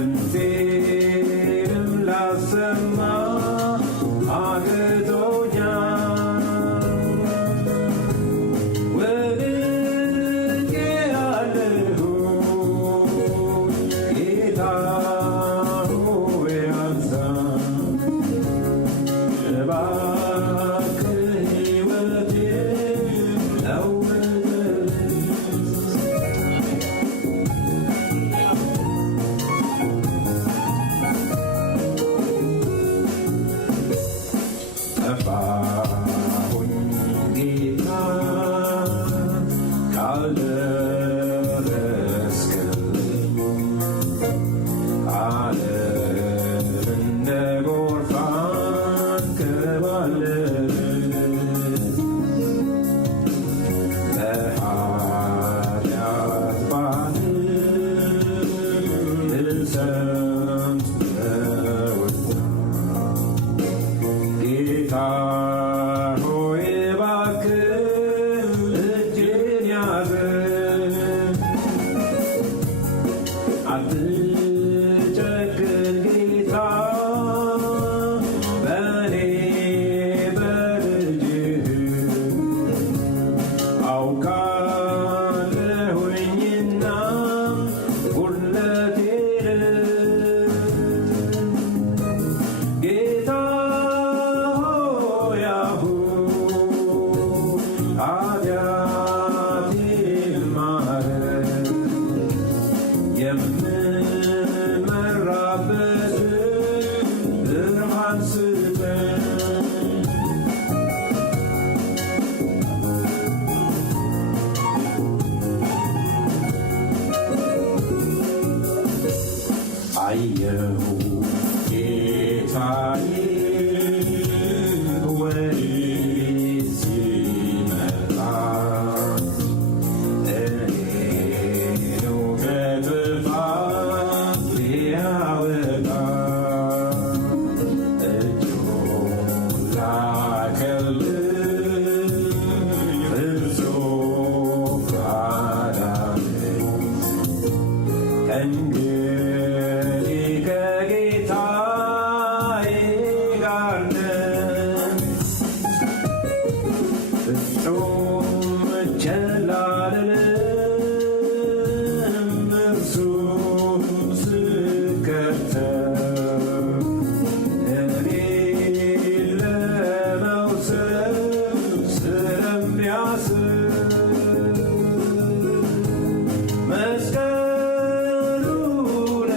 ድምፄንም ላሰማ አቅቶኛል። ወድቄአለሁ ጌታ ሆይ አንሳኝ። እባክህ ሕይወቴን ለውጥ። ጠፋሁኝ ጌታ ካልደረስክልኝ፣ ዓለም እንደ ጎርፍ አንከባለለች። በኃጢአት ባህር ልሰምጥ ነውና ጌታ ሆይ እባክህ እጄን ያዘኝ። አትጨክን ጌታ በእኔ በልጅህ። አውቃለሁኝና ጉድለቴን ጌታ ሆይ አሁን ኃጢአቴን ማረኝ። የምመራበትን ብርሃን ስጠኝ። አየሁ ጌታዬ ወዴት ሲመጣ፣ እኔኑ ከጥፋት ሊያወጣ። እጁን ላከልኝ ፍጹም አዳነኝ። ከእንግዲህ ከጌታዬ ጋር ነኝ። ፍጹም ቸል አልልም እርሱን ስከተል። እኔን ለመውሰድ ስለሚያስብ መስቀሉን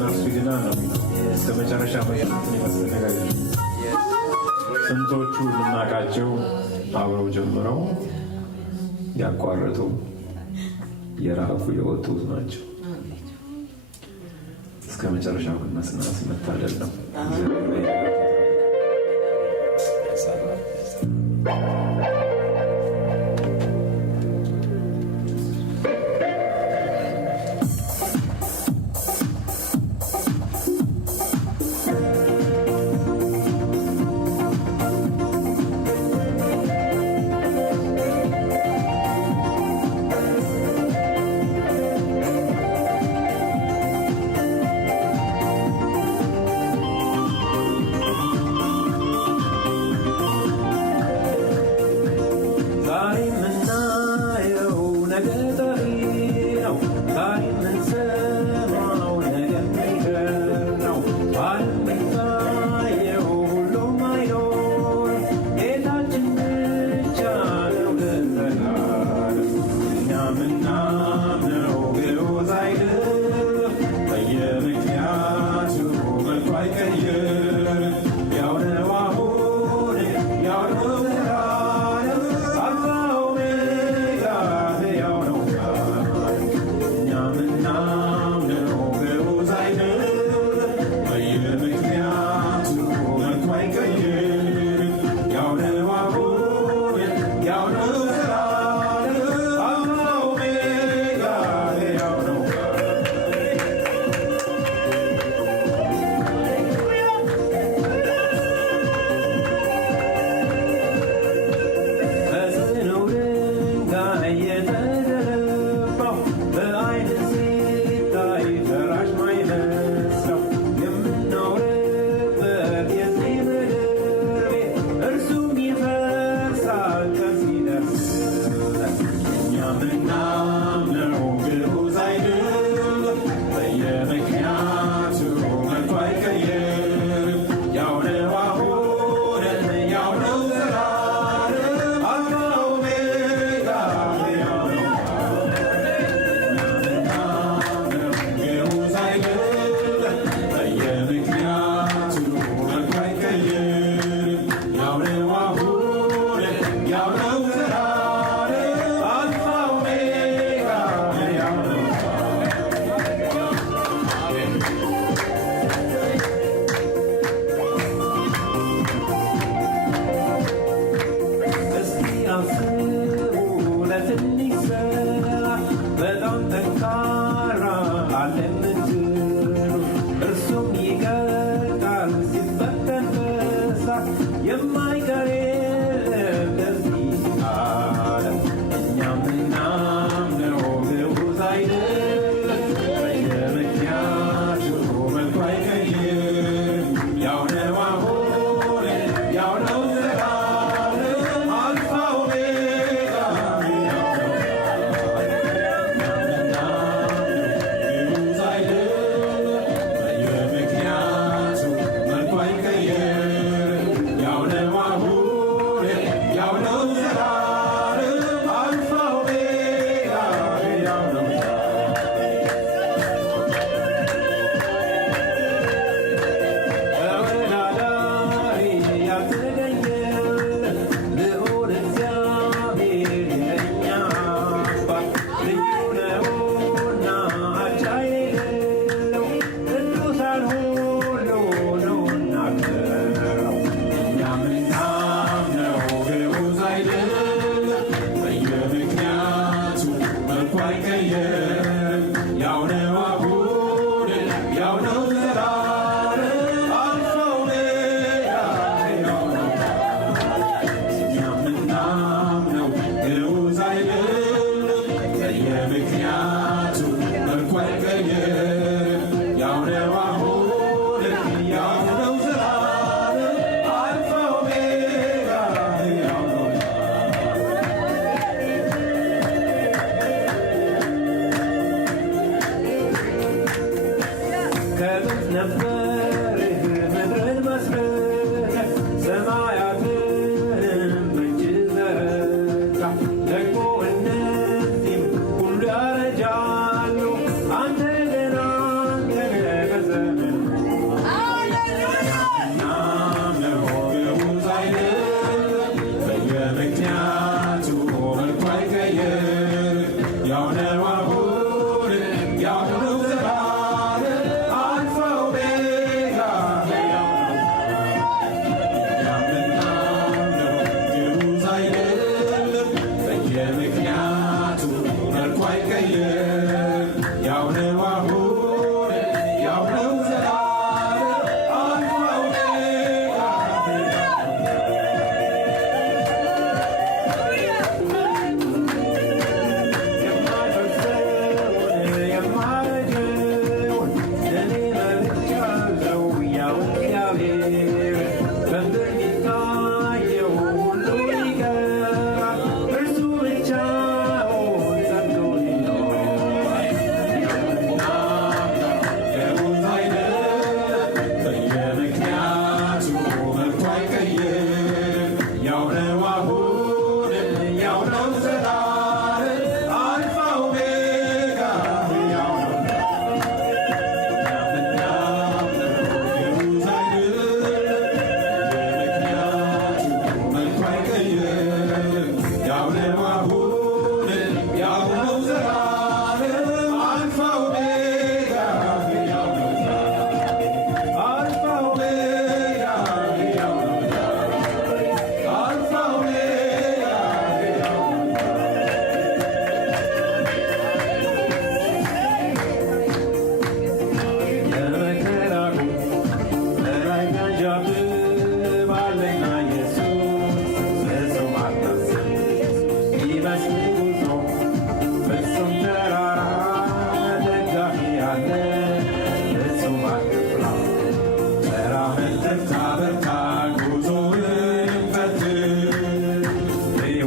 እና እሱ ይድናል ነው የሚለው። እስከ መጨረሻ መሸነፍን የመሰለ ነገር የለም። ስንቶቹ የምናውቃቸው አብረው ጀምረው ያቋረጡ የራቁ የወጡት ናቸው። እስከ መጨረሻው ግን መጽናት መታደል ነው።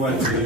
North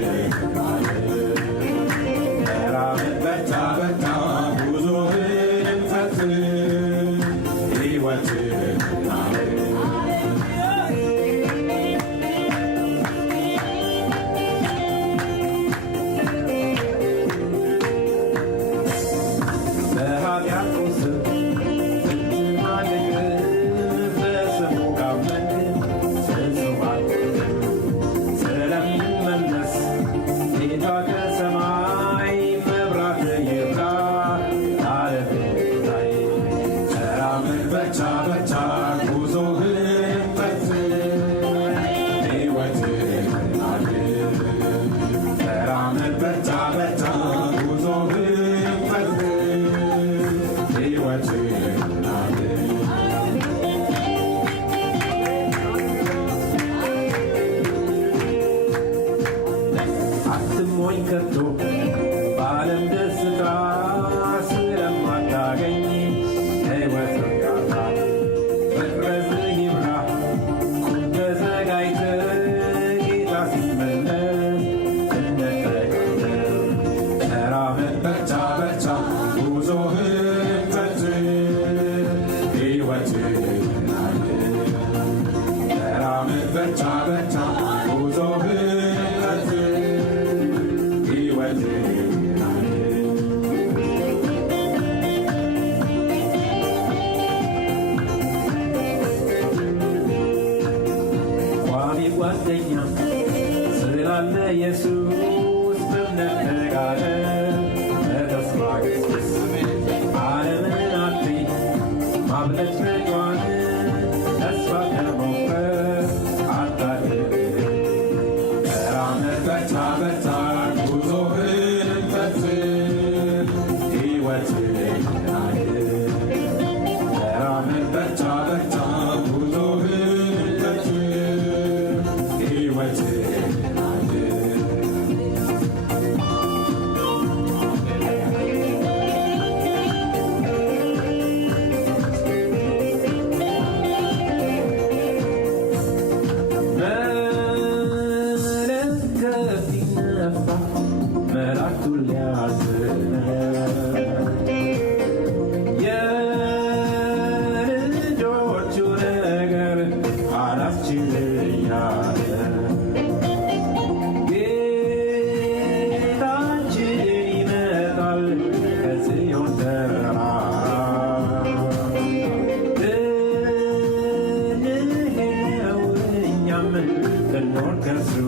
Castle,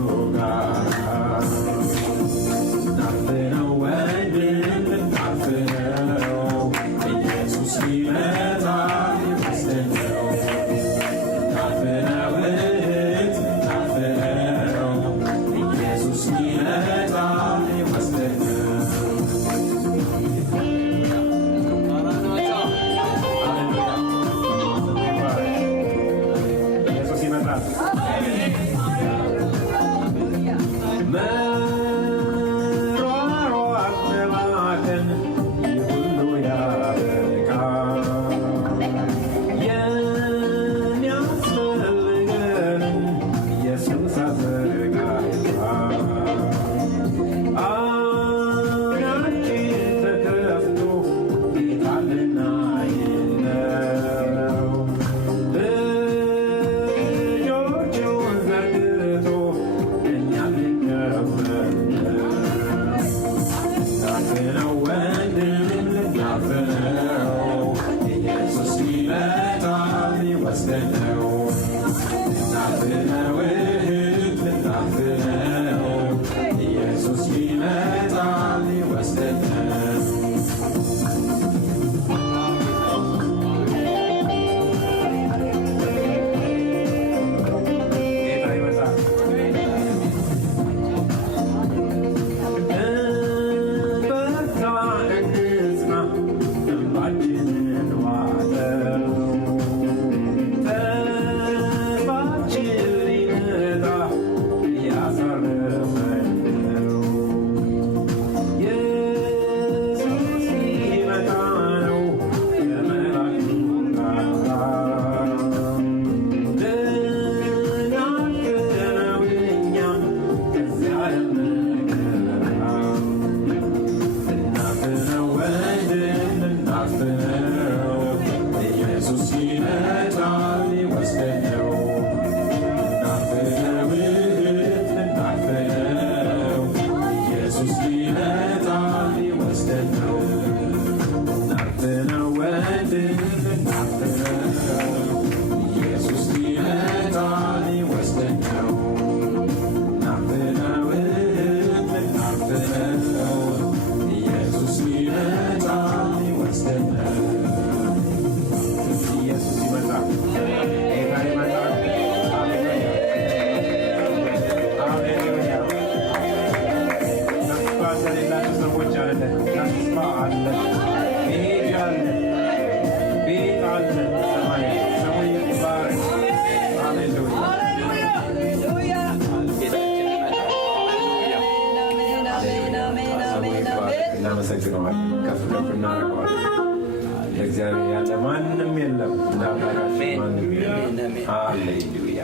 እናመሰግነዋለን፣ ከፍ ከፍ እናደርገዋለን። ለእግዚአብሔር ያለ ማንም የለም፣ እንደ አምላካችን ማንም የለም። ሃሌሉያ።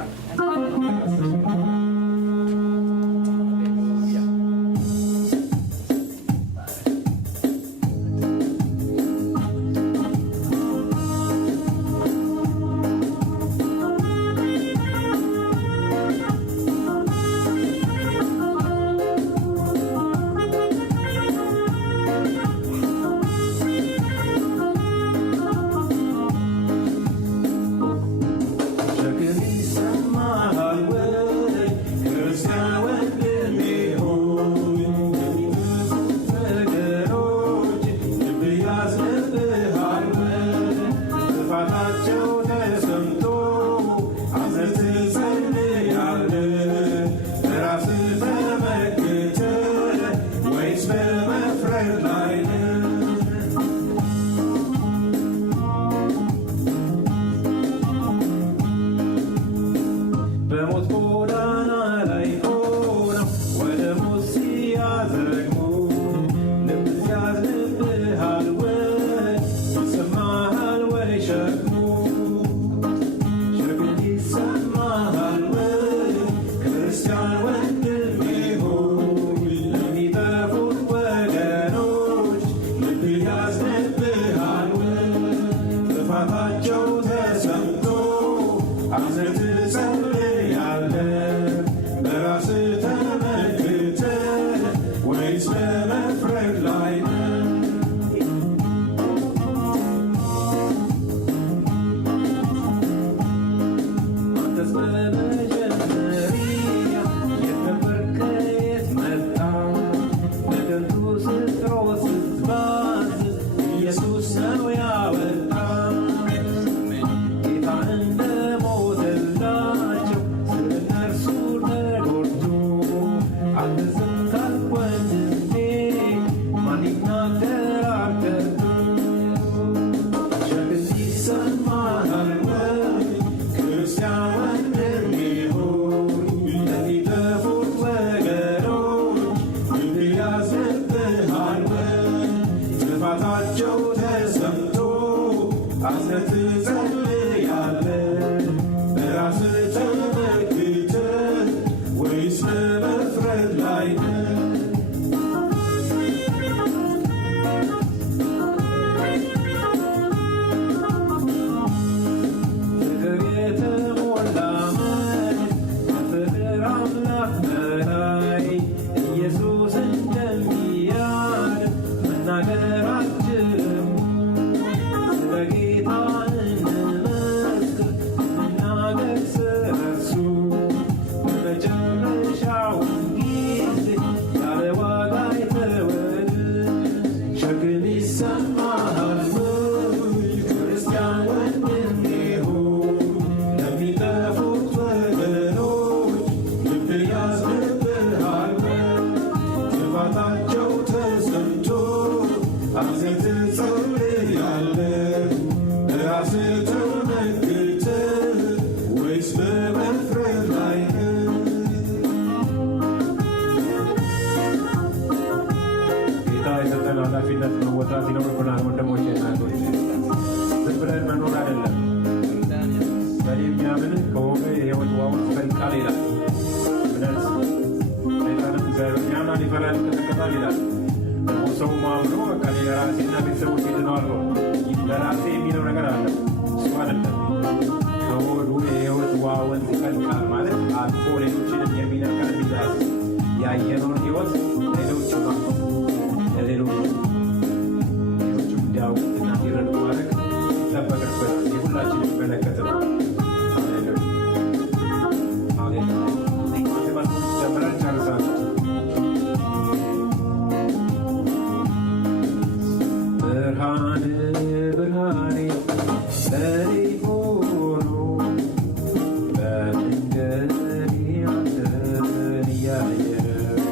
ኃላፊነት መወጣት ይኖርብናል። ወንድሞቼ እና እህቶቼ ዝም ብለን መኖር አይደለም። በእኔ የሚያምን ከሆነ የሕይወት ውኃ ውስጥ ይፈልቃል ይላል። እምነት ሰይጣንም እግዚአብሔርን ይፈራል ይንቀጠቀጣል ይላል። ደግሞ ሰው ማምኖ በቃ ለራሴና ቤተሰቦቼ ድነዋል ነው። ለራሴ የሚለው ነገር አለ፣ እሱ አይደለም። ከሆዱ የሕይወት ውኃ ወንዝ ይፈልቃል ማለት አልፎ ሌሎችንም የሚነካ ሚዛዝ ያየነውን ሕይወት ሌሎችም እንዲያውቁትና እንዲረዱ ማድረግ ይጠበቅብናል። የሁላችን የሚመለከት ነው። ጀምረን ጨርሳለን። ብርሃን ብርሃኔ ለኔ ሆኖ በመንገዴ አንተን እያየሁ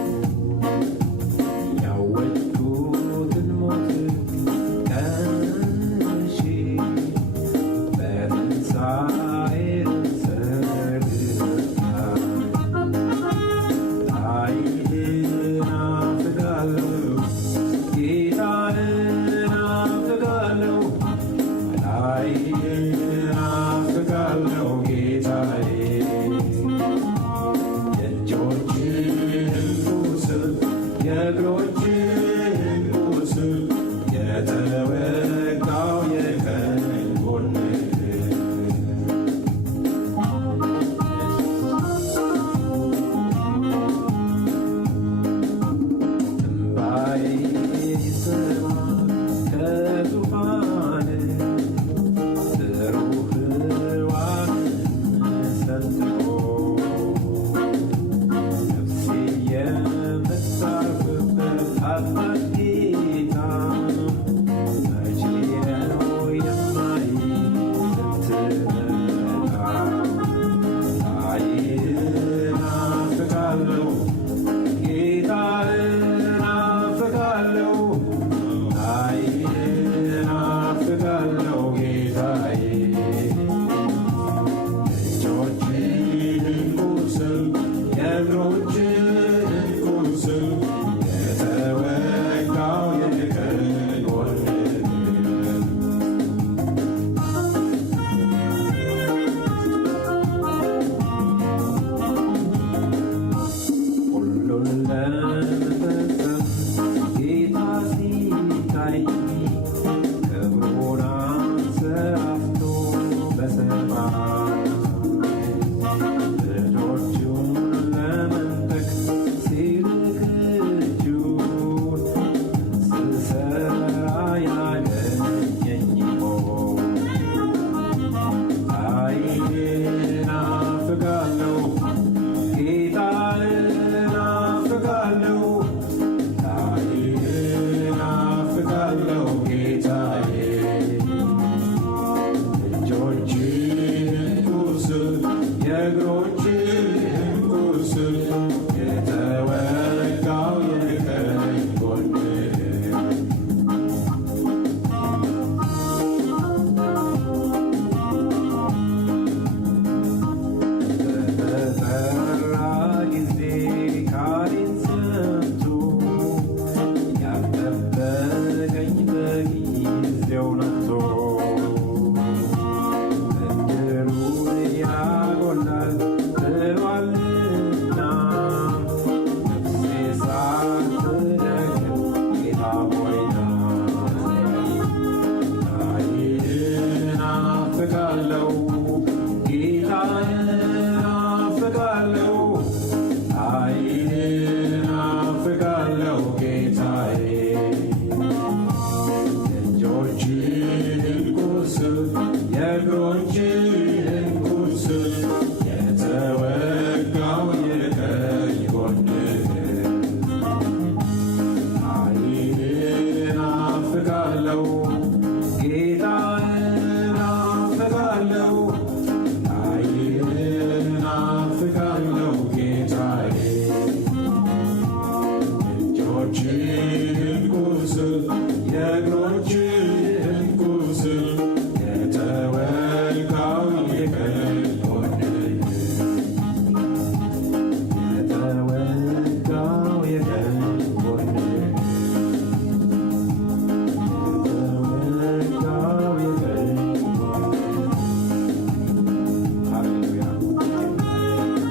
የእግሮችህን ቁስል የተወጋው የቀኝ ጎንህ እንባዬ ይሰማል ከዙፋንህ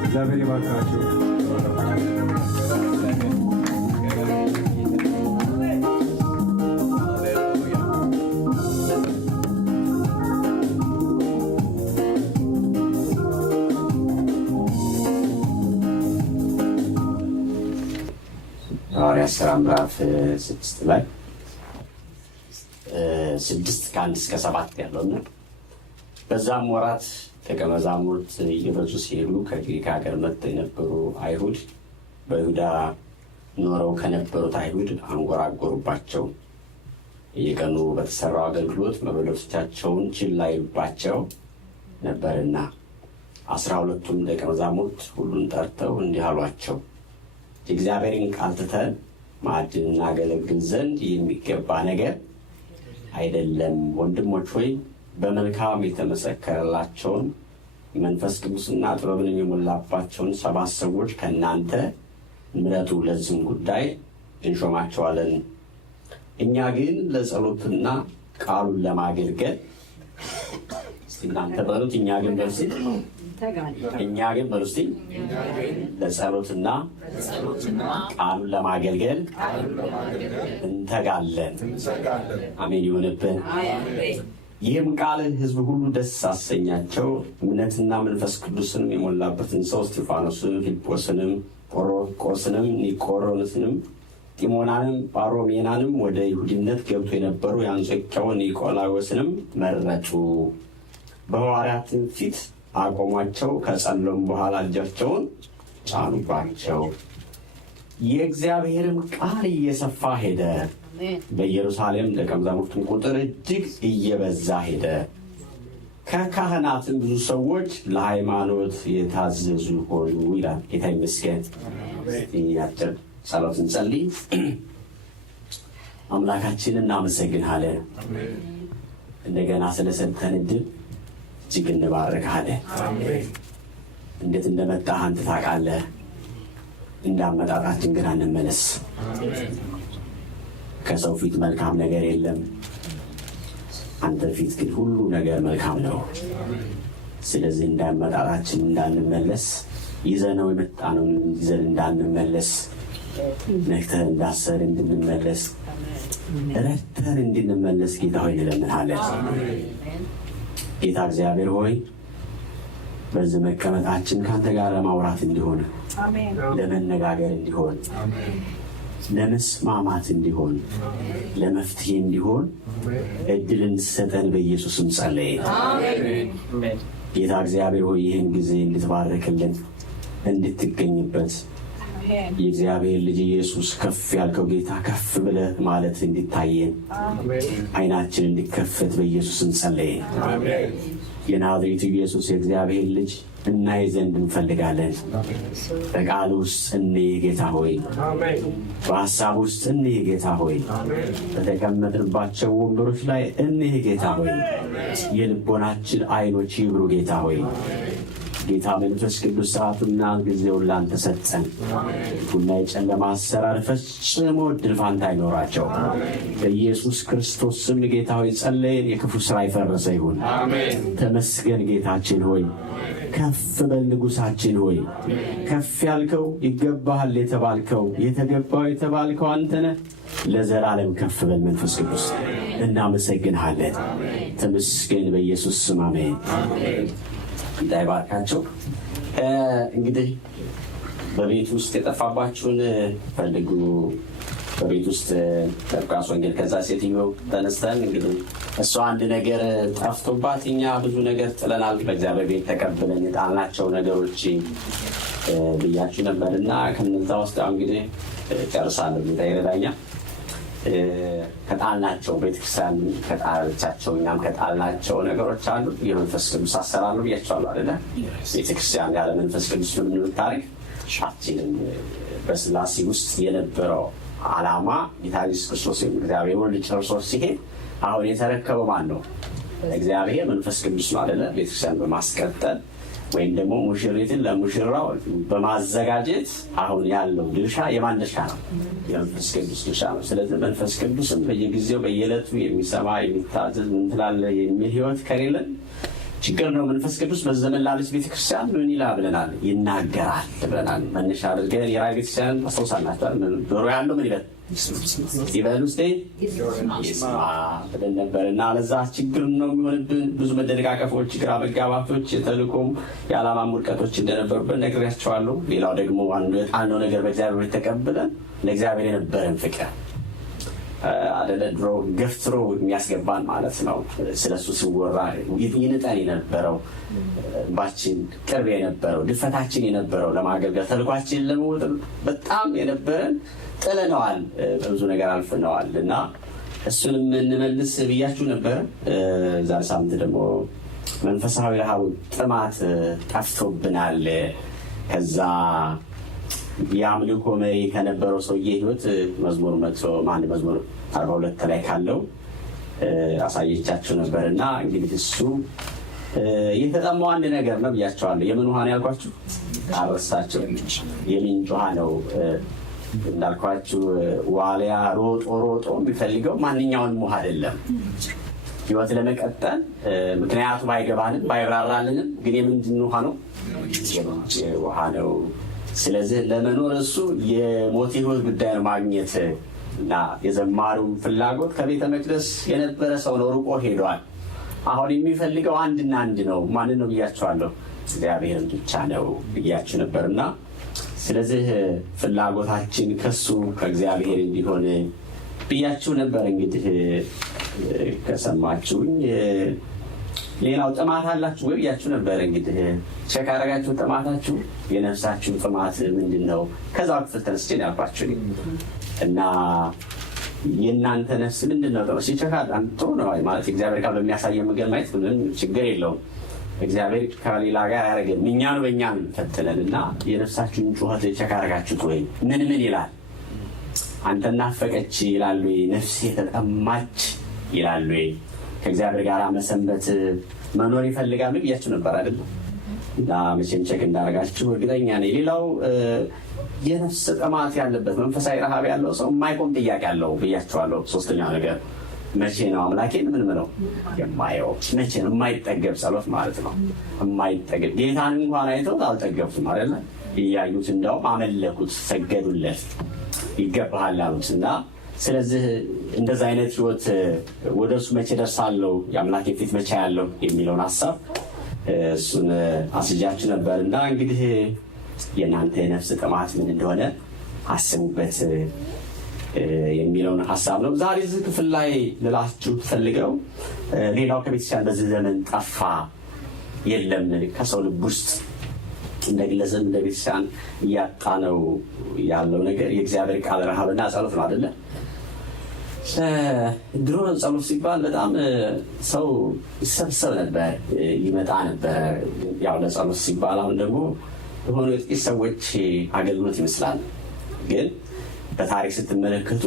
እግዚአብሔር ይባርካችሁ። ሐዋርያት ሥራ ምዕራፍ 6 ላይ 6 ከ1 እስከ 7 ያለው ነው። በዛም ወራት ደቀ መዛሙርት እየበዙ ሲሄዱ ከግሪክ ሀገር መጥተው የነበሩ አይሁድ በይሁዳ ኖረው ከነበሩት አይሁድ አንጎራጎሩባቸው። እየቀኑ በተሰራው አገልግሎት መበለቶቻቸውን ችላ ይሉባቸው ነበርና 12ቱም ደቀ መዛሙርት ሁሉን ጠርተው እንዲህ አሏቸው፣ የእግዚአብሔርን ቃል ትተን ማዕድን እናገለግል ዘንድ የሚገባ ነገር አይደለም። ወንድሞች ሆይ በመልካም የተመሰከረላቸውን መንፈስ ቅዱስና ጥበብን የሞላባቸውን 7 ሰዎች ከእናንተ ምረጡ፣ ለዚህም ጉዳይ እንሾማቸዋለን። እኛ ግን ለጸሎትና ቃሉን ለማገልገል እናንተ በሉት፣ እኛ ግን በዚህ እኛ ግን በሉስቲ ለጸሎትና ቃሉን ለማገልገል እንተጋለን። አሜን ይሁንብን። ይህም ቃል ሕዝብ ሁሉ ደስ አሰኛቸው። እምነትና መንፈስ ቅዱስንም የሞላበትን ሰው እስጢፋኖስን፣ ፊልጶስንም፣ ጵሮቆስንም፣ ኒቆሮንስንም፣ ጢሞናንም ጳሮሜናንም ወደ ይሁዲነት ገብቶ የነበሩ የአንጾኪያውን ኒቆላዎስንም መረጡ። በሐዋርያትም ፊት አቆሟቸው። ከጸለሙ በኋላ እጃቸውን ጫኑባቸው። የእግዚአብሔርም ቃል እየሰፋ ሄደ። በኢየሩሳሌም ደቀ መዛሙርቱን ቁጥር እጅግ እየበዛ ሄደ። ከካህናትም ብዙ ሰዎች ለሃይማኖት የታዘዙ ሆኑ ይላል። ጌታ ይመስገን። አጭር ጸሎት እንጸልይ። አምላካችን እናመሰግንሃለን። እንደገና ስለሰጠን ዕድል እጅግ እንባርክሃለን። እንዴት እንደመጣህ አንተ ታውቃለህ። እንዳመጣጣችን ግን አንመለስ። ከሰው ፊት መልካም ነገር የለም፣ አንተ ፊት ግን ሁሉ ነገር መልካም ነው። ስለዚህ እንዳመጣጣችን እንዳንመለስ፣ ይዘነው የመጣነውን ይዘን እንዳንመለስ፣ ነክተን እንዳሰር እንድንመለስ፣ ረድተን እንድንመለስ ጌታ ሆይ እንለምንሃለን። ጌታ እግዚአብሔር ሆይ በዚህ መቀመጣችን ከአንተ ጋር ለማውራት እንዲሆን፣ ለመነጋገር እንዲሆን፣ ለመስማማት እንዲሆን፣ ለመፍትሄ እንዲሆን እድል እንድትሰጠን በኢየሱስም ጸለይን። ጌታ እግዚአብሔር ሆይ ይህን ጊዜ እንድትባርክልን፣ እንድትገኝበት የእግዚአብሔር ልጅ ኢየሱስ ከፍ ያልከው ጌታ ከፍ ብለህ ማለት እንዲታየን ዓይናችን እንዲከፈት በኢየሱስም ጸለይን። የናዝሬቱ ኢየሱስ የእግዚአብሔር ልጅ እናይ ዘንድ እንፈልጋለን። በቃል ውስጥ እንይ ጌታ ሆይ፣ በሀሳብ ውስጥ እንይ ጌታ ሆይ፣ በተቀመጥንባቸው ወንበሮች ላይ እንይ ጌታ ሆይ፣ የልቦናችን ዓይኖች ይብሩ ጌታ ሆይ። ጌታ መንፈስ ቅዱስ ሰዓቱና ጊዜውን ላንተ ሰጠን። ቡና የጨለማ አሰራር ፈጽሞ ዕድል ፋንታ አይኖራቸው። በኢየሱስ ክርስቶስ ስም ጌታ ሆይ ጸለይን። የክፉ ሥራ የፈረሰ ይሁን። ተመስገን ጌታችን ሆይ፣ ከፍ በል ንጉሣችን ሆይ። ከፍ ያልከው ይገባሃል የተባልከው የተገባው የተባልከው አንተ ነህ። ለዘላለም ከፍ በል መንፈስ ቅዱስ። እናመሰግንሃለን። ተመስገን በኢየሱስ ስም አሜን። እንዳይባርካቸው። እንግዲህ በቤት ውስጥ የጠፋባችሁን ፈልጉ። በቤት ውስጥ ሉቃስ ወንጌል ከዛ ሴትዮ ተነስተን እንግዲህ እሷ አንድ ነገር ጠፍቶባት እኛ ብዙ ነገር ጥለናል በእግዚአብሔር ቤት ተቀብለን የጣልናቸው ነገሮች ብያችሁ ነበር እና ከነዛ ውስጥ እንግዲህ ጨርሳለሁ። ጌታ ይረዳኛል። ከጣልናቸው ቤተክርስቲያን ከጣለቻቸው እኛም ከጣልናቸው ነገሮች አሉ። የመንፈስ ቅዱስ አሰራር ነው ብያቸዋለሁ አይደለ? ቤተክርስቲያን ያለ መንፈስ ቅዱስ ምን ታሪክ ሻችንም በስላሴ ውስጥ የነበረው ዓላማ ጌታ ኢየሱስ ክርስቶስ እግዚአብሔር ወልድ ጨርሶ ሲሄድ አሁን የተረከበው ማን ነው? እግዚአብሔር መንፈስ ቅዱስ ነው አይደለ? ቤተክርስቲያን በማስቀጠል ወይም ደግሞ ሙሽሪትን ለሙሽራው በማዘጋጀት አሁን ያለው ድርሻ የማን ድርሻ ነው? የመንፈስ ቅዱስ ድርሻ ነው። ስለዚህ መንፈስ ቅዱስም በየጊዜው በየዕለቱ የሚሰማ የሚታዘዝ ምን ትላለህ የሚል ህይወት ከሌለን ችግር ነው። መንፈስ ቅዱስ በዘመን ላለች ቤተክርስቲያን ምን ይላል ብለናል? ይናገራል ብለናል። መነሻ አድርገን የራእይ ቤተክርስቲያን አስታውሳላችኋል። ዶሮ ያለው ምን ይበል ይበል ውስጥ ይስማ ብለን ነበር እና ለዛ ችግር ነው የሚሆንብን። ብዙ መደነቃቀፎች፣ ግራ መጋባቶች፣ የተልእኮም የዓላማ ውድቀቶች እንደነበሩበት ነግሬያቸዋለሁ። ሌላው ደግሞ አንዱ የጣልነው ነገር በእግዚአብሔር ተቀብለን ለእግዚአብሔር የነበረን ፍቅር አደለ ድሮ ገፍትሮ የሚያስገባን ማለት ነው። ስለሱ ሲወራ ይንጠን የነበረው ባችን ቅርብ የነበረው ድፈታችን የነበረው ለማገልገል ተልኳችን ለመወጥ በጣም የነበረን ጥለነዋል። በብዙ ነገር አልፈነዋል እና እሱንም እንመልስ ብያችሁ ነበር። ዛሬ ሳምንት ደግሞ መንፈሳዊ ረሃብ ጥማት ጠፍቶብናል። ከዛ የአምልኮ መሪ ከነበረው ሰውዬ ህይወት መዝሙር 42 ላይ ካለው አሳየቻችሁ ነበር እና እንግዲህ እሱ የተጠማው አንድ ነገር ነው ብያቸዋለሁ። የምን ውሃ ነው ያልኳችሁ? አረሳችሁ። የምንጭ ውሃ ነው እንዳልኳችሁ። ዋልያ ሮጦ የሚፈልገው ማንኛውንም ውሃ አይደለም ህይወት ለመቀጠል። ምክንያቱ ባይገባንም ባይብራራልንም ግን የምንድን ውሃ ነው? የምንጭ ውሃ ነው። ስለዚህ ለመኖር እሱ የሞት ሕይወት ጉዳይ ነው ማግኘት እና የዘማሪው ፍላጎት ከቤተ መቅደስ የነበረ ሰው ነው፣ ርቆ ሄዷል። አሁን የሚፈልገው አንድና አንድ ነው። ማንን ነው ብያቸዋለሁ? እግዚአብሔርን ብቻ ነው ብያችሁ ነበርና ስለዚህ ፍላጎታችን ከሱ ከእግዚአብሔር እንዲሆን ብያችሁ ነበር። እንግዲህ ከሰማችሁኝ ሌላው ጥማት አላችሁ ወይ ብያችሁ ነበር። እንግዲህ ቼክ አደረጋችሁ ጥማታችሁ፣ የነፍሳችሁ ጥማት ምንድን ነው? ከዛው ክፍል ተነስቼ ያልኳችሁ እና የእናንተ ነፍስ ምንድን ነው? ሲቸካል ጥሩ ነው ማለት እግዚአብሔር ቃል በሚያሳየን መንገድ ማየት ምንም ችግር የለውም። እግዚአብሔር ከሌላ ጋር ያደረገን እኛን በእኛን ፈትነን እና የነፍሳችሁን ጩኸት ቼክ አደረጋችሁት ወይ? ምን ይላል? አንተ ናፈቀች ይላሉ፣ ነፍሴ ተጠማች ይላሉ። ከእግዚአብሔር ጋር መሰንበት መኖር ይፈልጋሉ ብያችሁ ነበር አይደለም? እና መቼም ቼክ እንዳደረጋችሁ እርግጠኛ ነኝ። ሌላው የነፍስ ጥማት ያለበት መንፈሳዊ ረሃብ ያለው ሰው የማይቆም ጥያቄ አለው ብያችኋለሁ። ሶስተኛው ነገር መቼ ነው አምላኬን ምን ምለው የማየው? መቼ ነው? የማይጠገብ ጸሎት ማለት ነው። የማይጠገብ ጌታን እንኳን አይተው አልጠገቡትም አይደለ? እያዩት እንደውም አመለኩት፣ ሰገዱለት፣ ይገባሃል አሉት። እና ስለዚህ እንደዛ አይነት ህይወት ወደ እሱ መቼ ደርሳለሁ፣ የአምላኬ ፊት መቼ ያለው የሚለውን ሀሳብ እሱን አስጃችሁ ነበር። እና እንግዲህ የእናንተ የነፍስ ጥማት ምን እንደሆነ አስቡበት የሚለውን ሀሳብ ነው ዛሬ እዚህ ክፍል ላይ ልላችሁ ፈልገው። ሌላው ከቤተክርስቲያን በዚህ ዘመን ጠፋ የለም ከሰው ልብ ውስጥ እንደ ግለሰብ እንደ ቤተክርስቲያን እያጣ ነው ያለው ነገር የእግዚአብሔር ቃል ረሃብና ጸሎት ነው አይደለ? ድሮ ጸሎት ሲባል በጣም ሰው ይሰብሰብ ነበር፣ ይመጣ ነበር። ያው ለጸሎት ሲባል አሁን ደግሞ የሆኑ ጥቂት ሰዎች አገልግሎት ይመስላል። ግን በታሪክ ስትመለከቱ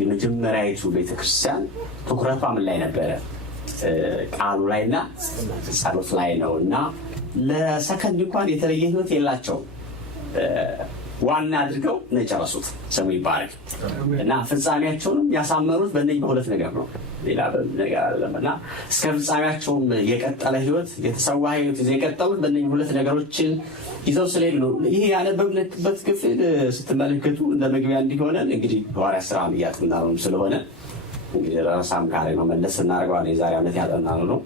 የመጀመሪያዊቱ ቤተክርስቲያን ትኩረቷ ምን ላይ ነበረ? ቃሉ ላይና ጸሎት ላይ ነው። እና ለሰከንድ እንኳን የተለየ ህይወት የላቸው ዋና አድርገው ነው የጨረሱት። ስሙ ይባረክ። እና ፍጻሜያቸውንም ያሳመሩት በእነዚህ በሁለት ነገር ነው፣ ሌላ ነገር አይደለም። እና እስከ ፍጻሜያቸውም የቀጠለ ህይወት የተሰዋ ህይወት ይዘው የቀጠሉት በእነዚህ ሁለት ነገሮችን ይዘው ስለሄዱ ነው። ይሄ ያነበብንበት ክፍል ስትመለከቱ እንደ መግቢያ እንዲሆነን እንግዲህ ሐዋርያት ሥራ እያጠናን ስለሆነ እንግዲህ ራሳም ካለ ነው መለስ እናደርገዋለን። የዛሬ ዓመት ያጠናነው ነው።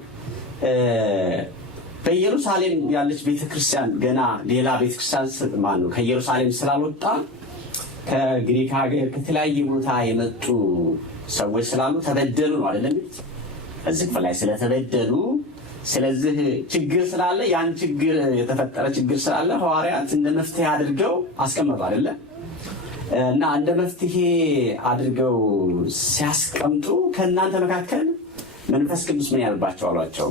በኢየሩሳሌም ያለች ቤተክርስቲያን ገና ሌላ ቤተክርስቲያን ማን ነው ከኢየሩሳሌም ስላልወጣ ከግሪክ ሀገር ከተለያየ ቦታ የመጡ ሰዎች ስላሉ ተበደሉ ነው አይደለም? እዚህ ክፍል ላይ ስለተበደሉ ስለዚህ ችግር ስላለ ያን ችግር የተፈጠረ ችግር ስላለ ሐዋርያት እንደ መፍትሄ አድርገው አስቀመጡ አይደለ? እና እንደ መፍትሄ አድርገው ሲያስቀምጡ ከእናንተ መካከል መንፈስ ቅዱስ ምን ያልባቸው አሏቸው?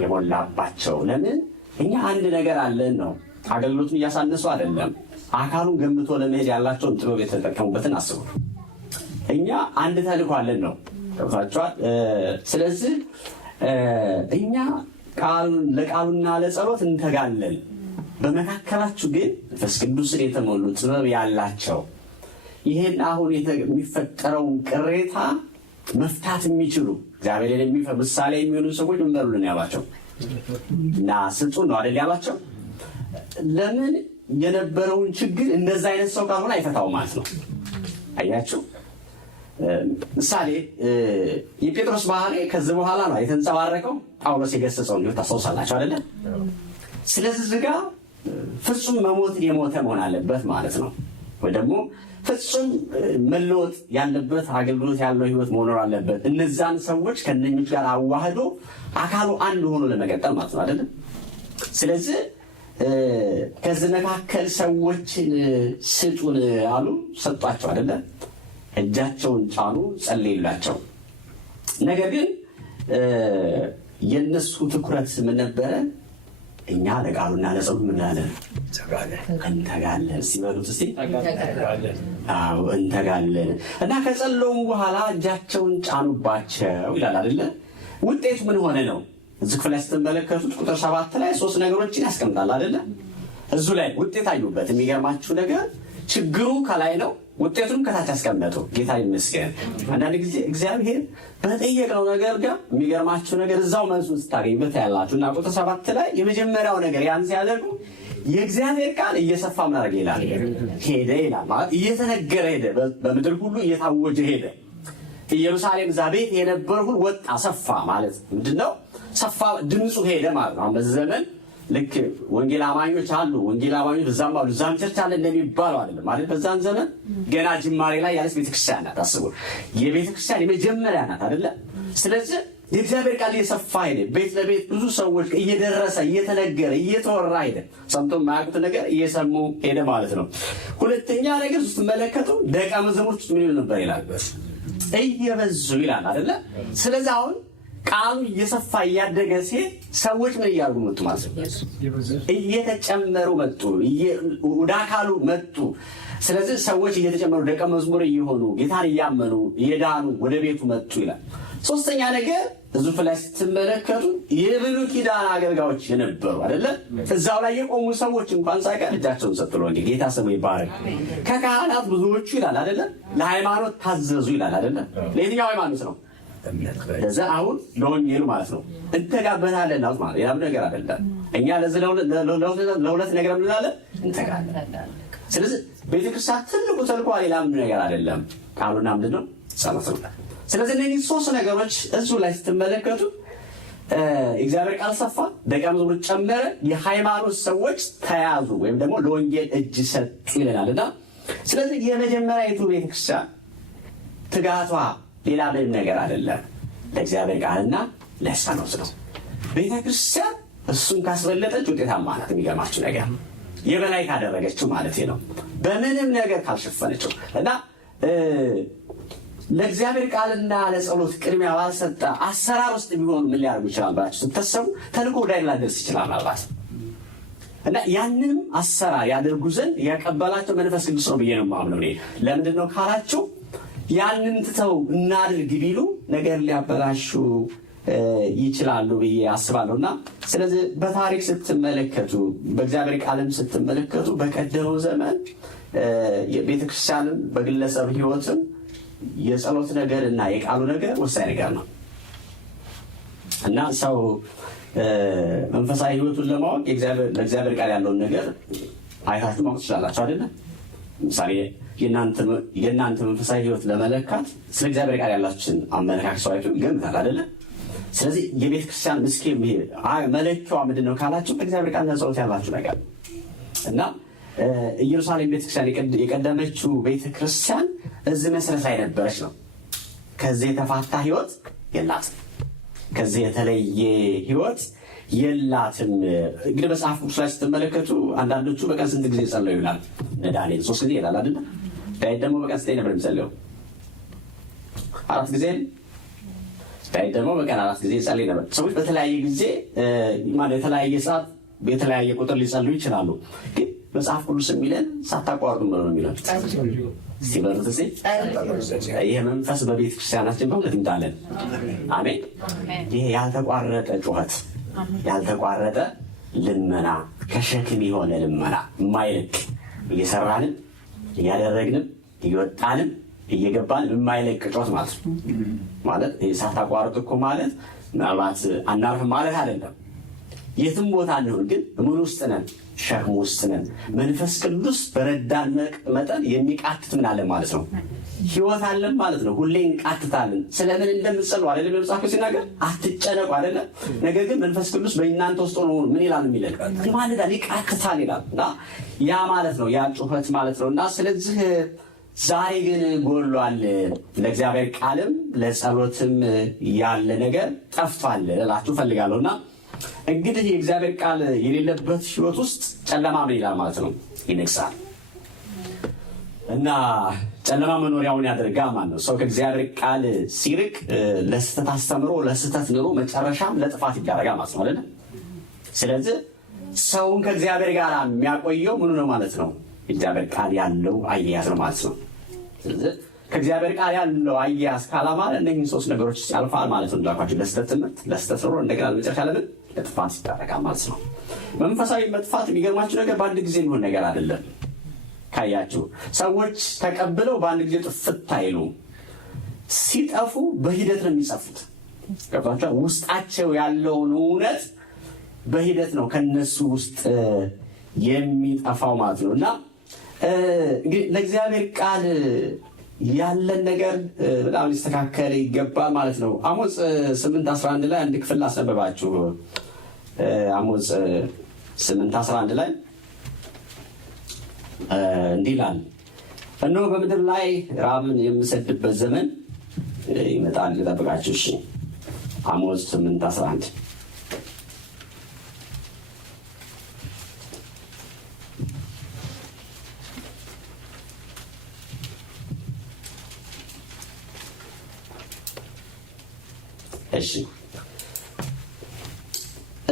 የሞላባቸው። ለምን? እኛ አንድ ነገር አለን ነው። አገልግሎቱን እያሳነሱ አይደለም። አካሉን ገንብቶ ለመሄድ ያላቸውን ጥበብ የተጠቀሙበትን አስቡ። እኛ አንድ ተልእኮ አለን ነው። ገብታችኋል? ስለዚህ እኛ ለቃሉና ለጸሎት እንተጋለን። በመካከላችሁ ግን መንፈስ ቅዱስን የተሞሉ ጥበብ ያላቸው ይህን አሁን የሚፈጠረውን ቅሬታ መፍታት የሚችሉ እግዚአብሔርን ምሳሌ የሚሆኑ ሰዎች ምን በሉልን ያሏቸው እና ስጡን ነው አይደል ያሏቸው። ለምን? የነበረውን ችግር እንደዛ አይነት ሰው ካልሆነ አይፈታው ማለት ነው። አያችሁ፣ ምሳሌ የጴጥሮስ ባህሪ ከዚህ በኋላ ነው የተንጸባረቀው። ጳውሎስ የገሰጸውን ነው ታስታውሳላችሁ አይደለ? ስለዚህ ዝጋ ፍጹም መሞትን የሞተ መሆን አለበት ማለት ነው። ወይ ደግሞ ፍጹም መለወጥ ያለበት አገልግሎት ያለው ህይወት መኖር አለበት። እነዛን ሰዎች ከነኞች ጋር አዋህዶ አካሉ አንድ ሆኖ ለመቀጠል ማለት ነው አይደለም? ስለዚህ ከዚህ መካከል ሰዎችን ስጡን አሉ። ሰጧቸው አይደለም? እጃቸውን ጫኑ፣ ጸለዩላቸው። ነገር ግን የነሱ ትኩረት ምን ነበረ? እኛ ለቃሉና ለጸሎት ምን አለን? እንተጋለን። ሲበሉት እስቲ እንተጋለን። እና ከጸለዩም በኋላ እጃቸውን ጫኑባቸው ይላል አይደለ? ውጤቱ ምን ሆነ ነው? እዚህ ክፍል ላይ ስትመለከቱት ቁጥር 7 ላይ 3 ነገሮችን ያስቀምጣል አይደለ? እዙ ላይ ውጤት አዩበት። የሚገርማችሁ ነገር ችግሩ ከላይ ነው፣ ውጤቱን ከታች ያስቀመጡ። ጌታ ይመስገን። አንዳንድ ጊዜ እግዚአብሔር በጠየቅነው ነገር ጋር የሚገርማችሁ ነገር እዛው መልሱን ስታገኙበት ያላችሁ እና ቁጥር 7 ላይ የመጀመሪያው ነገር ያን ሲያደርጉ የእግዚአብሔር ቃል እየሰፋ ምን አደረገ ይላል? ሄደ ይላል። ማለት እየተነገረ ሄደ፣ በምድር ሁሉ እየታወጀ ሄደ። ኢየሩሳሌም እዛ ቤት የነበረ ሁሉ ወጣ፣ ሰፋ ማለት ምንድነው? ሰፋ፣ ድምፁ ሄደ ማለት ነው። በዚህ ዘመን ልክ ወንጌል አማኞች አሉ፣ ወንጌል አማኞች እዛም አሉ፣ እዛም ቸርች አለ እንደሚባለው አይደለም ማለት። በዛን ዘመን ገና ጅማሬ ላይ ያለች ቤተክርስቲያን ናት። አስቡ፣ የቤተክርስቲያን የመጀመሪያ ናት አይደለ? ስለዚህ የእግዚአብሔር ቃል እየሰፋ ሄደ። ቤት ለቤት ብዙ ሰዎች እየደረሰ እየተነገረ እየተወራ ሄደ። ሰምቶ የማያውቁት ነገር እየሰሙ ሄደ ማለት ነው። ሁለተኛ ነገር ስትመለከቱ ደቀ መዛሙርት ምን ይሉ ነበር ይላል? እየበዙ ይላል አይደለ? ስለዚህ አሁን ቃሉ እየሰፋ እያደገ ሲሄድ ሰዎች ምን እያሉ መጡ ማለት ነው? እየተጨመሩ መጡ፣ ወደ አካሉ መጡ። ስለዚህ ሰዎች እየተጨመሩ ደቀ መዝሙር እየሆኑ ጌታን እያመኑ እየዳኑ ወደ ቤቱ መጡ ይላል። ሶስተኛ ነገር እዚሁ ላይ ስትመለከቱ የብሉይ ኪዳን አገልጋዮች የነበሩ አይደለ? እዛው ላይ የቆሙ ሰዎች እንኳን ሳይቀር እጃቸውን ሰጥተው እንደ ጌታ ስሙ ይባረክ። ከካህናት ብዙዎቹ ይላል አይደለ? ለሃይማኖት ታዘዙ ይላል አይደለ? ለየትኛው ሃይማኖት ነው? ለዛ አሁን ለወንጌሉ ማለት ነው። እንተጋበታለን ነው ማለት ያ ነገር አይደለም። እኛ ለዚህ ለሁለት ነገር እንላለን፣ እንተጋበታለን። ስለዚህ ቤተክርስቲያን ትልቁ ተልኳ ሌላ ነገር አይደለም፣ ቃሉና ምንድነው? ጸሎት ነው። ስለዚህ እነዚህ ሶስት ነገሮች እዚሁ ላይ ስትመለከቱ እግዚአብሔር ቃል ሰፋ፣ ደቀ መዛሙርት ጨመረ፣ የሃይማኖት ሰዎች ተያዙ ወይም ደግሞ ለወንጌል እጅ ሰጡ ይለናልና ስለዚህ የመጀመሪያዊቱ ቤተክርስቲያን ትጋቷ ሌላ ምንም ነገር አይደለም፣ ለእግዚአብሔር ቃልና ለጸሎት ነው። ቤተክርስቲያን እሱን ካስበለጠች ውጤታማ ናት። የሚገርማችሁ ነገር የበላይ ካደረገችው ማለት ነው፣ በምንም ነገር ካልሸፈነችው እና ለእግዚአብሔር ቃልና ለጸሎት ቅድሚያ ባልሰጠ አሰራር ውስጥ ቢሆን ምን ሊያደርጉ ይችላል ብላችሁ ስትታሰቡ ተልእኮ ወዳይ ላይደርስ ይችላል ማለት እና ያንንም አሰራር ያደርጉ ዘንድ ያቀበላቸው መንፈስ ቅዱስ ነው ብዬ ነው የማምነው። ለምንድን ነው ካላችሁ ያንን ትተው እናድርግ ቢሉ ነገር ሊያበላሹ ይችላሉ ብዬ አስባለሁና ስለዚህ በታሪክ ስትመለከቱ በእግዚአብሔር ቃልም ስትመለከቱ በቀደመው ዘመን የቤተክርስቲያንም በግለሰብ ሕይወትም የጸሎት ነገር እና የቃሉ ነገር ወሳኝ ነገር ነው እና ሰው መንፈሳዊ ሕይወቱን ለማወቅ ለእግዚአብሔር ቃል ያለውን ነገር አይታችሁ ማወቅ ትችላላችሁ አይደለ? ምሳሌ የእናንተ መንፈሳዊ ሕይወት ለመለካት ስለ እግዚአብሔር ቃል ያላችሁን አመለካከት ሰው አይቶ ይገምታል አይደለ? ስለዚህ የቤተ ክርስቲያን ምስኪን መለኪያዋ ምንድን ነው ካላችሁ በእግዚአብሔር ቃል ለጸሎት ያላችሁ ነገር እና ኢየሩሳሌም ቤተክርስቲያን የቀደመችው ቤተክርስቲያን እዚህ መሰረት ላይ ነበረች ነው። ከዚህ የተፋታ ሕይወት የላትም፣ ከዚህ የተለየ ሕይወት የላትም። እንግዲህ መጽሐፍ ቅዱስ ላይ ስትመለከቱ አንዳንዶቹ በቀን ስንት ጊዜ ጸለዩ ይላል? ዳንኤል 3 ጊዜ ይላል አይደል? ዳዊት ደግሞ በቀን 9 ነበር የሚጸልየው፣ 4 ጊዜ። ዳዊት ደግሞ በቀን 4 ጊዜ ጸልይ ነበር። ሰዎች በተለያየ ጊዜ ማለት የተለያየ ሰዓት የተለያየ ቁጥር ሊጸልዩ ይችላሉ። ግን መጽሐፍ ቅዱስ የሚለን ሳታቋርጡ ነው የሚለው። ሲበሩት እዚህ ይሄ መንፈስ በቤተ ክርስቲያናችን በእውነት ይምጣልን። አሜን። ይሄ ያልተቋረጠ ጩኸት፣ ያልተቋረጠ ልመና፣ ከሸክም የሆነ ልመና የማይለቅ እየሰራንም እያደረግንም እየወጣንም እየገባንም የማይለቅ ጩኸት ማለት ነው። ማለት ሳታቋርጡ እኮ ማለት ምናልባት አናርፍም ማለት አይደለም። የትም ቦታ እንሆን ግን ምን ውስጥ ነን? ሸክም ውስጥ ነን። መንፈስ ቅዱስ በረዳን መጠን የሚቃትት ምን አለ ማለት ነው? ሕይወት አለን ማለት ነው። ሁሌ እንቃትታለን። ስለምን እንደምትጸሉ አይደለም መጽሐፍ ሲናገር አትጨነቁ አይደለም። ነገር ግን መንፈስ ቅዱስ በእናንተ ውስጥ ሆኖ ምን ይላል የሚለን ይማልዳል፣ ይቃትታል ይላል እና ያ ማለት ነው፣ ያ ጩኸት ማለት ነው። እና ስለዚህ ዛሬ ግን ጎሏል። ለእግዚአብሔር ቃልም ለጸሎትም ያለ ነገር ጠፍቷል እላችሁ እፈልጋለሁና እንግዲህ የእግዚአብሔር ቃል የሌለበት ሕይወት ውስጥ ጨለማ ምን ይላል ማለት ነው? ይነግሳል። እና ጨለማ መኖሪያውን ያደርጋል ማለት ነው። ሰው ከእግዚአብሔር ቃል ሲርቅ ለስህተት አስተምሮ ለስህተት ኑሮ መጨረሻም ለጥፋት ይዳረጋል ማለት ነው አይደል? ስለዚህ ሰውን ከእግዚአብሔር ጋር የሚያቆየው ምኑ ነው ማለት ነው? እግዚአብሔር ቃል ያለው አያያዝ ነው ማለት ነው። ስለዚህ ከእግዚአብሔር ቃል ያለው አያያዝ ካላማረ እነኚህ 3 ነገሮች ያልፋል ማለት ነው። እንዳልኳችሁ ለስህተት ትምህርት፣ ለስህተት ኑሮ፣ እንደገና ለመጨረሻ ለምን ለጥፋት ይዳረጋል ማለት ነው። መንፈሳዊ መጥፋት የሚገርማችሁ ነገር በአንድ ጊዜ የሚሆን ነገር አይደለም። ካያችሁ ሰዎች ተቀብለው በአንድ ጊዜ ጥፍት አይሉ፣ ሲጠፉ በሂደት ነው የሚጠፉት። ገብቷችኋል? ውስጣቸው ያለውን እውነት በሂደት ነው ከነሱ ውስጥ የሚጠፋው ማለት ነው። እና እንግዲህ ለእግዚአብሔር ቃል ያለን ነገር በጣም ሊስተካከል ይገባል ማለት ነው። አሞጽ 8:11 ላይ አንድ ክፍል አስነበባችሁ። አሞጽ 8:11 ላይ እንዲህ ይላል፣ እነሆ በምድር ላይ ራብን የምሰድበት ዘመን ይመጣል፣ ልጠብቃችሁ። እሺ አሞጽ 8:11 እሺ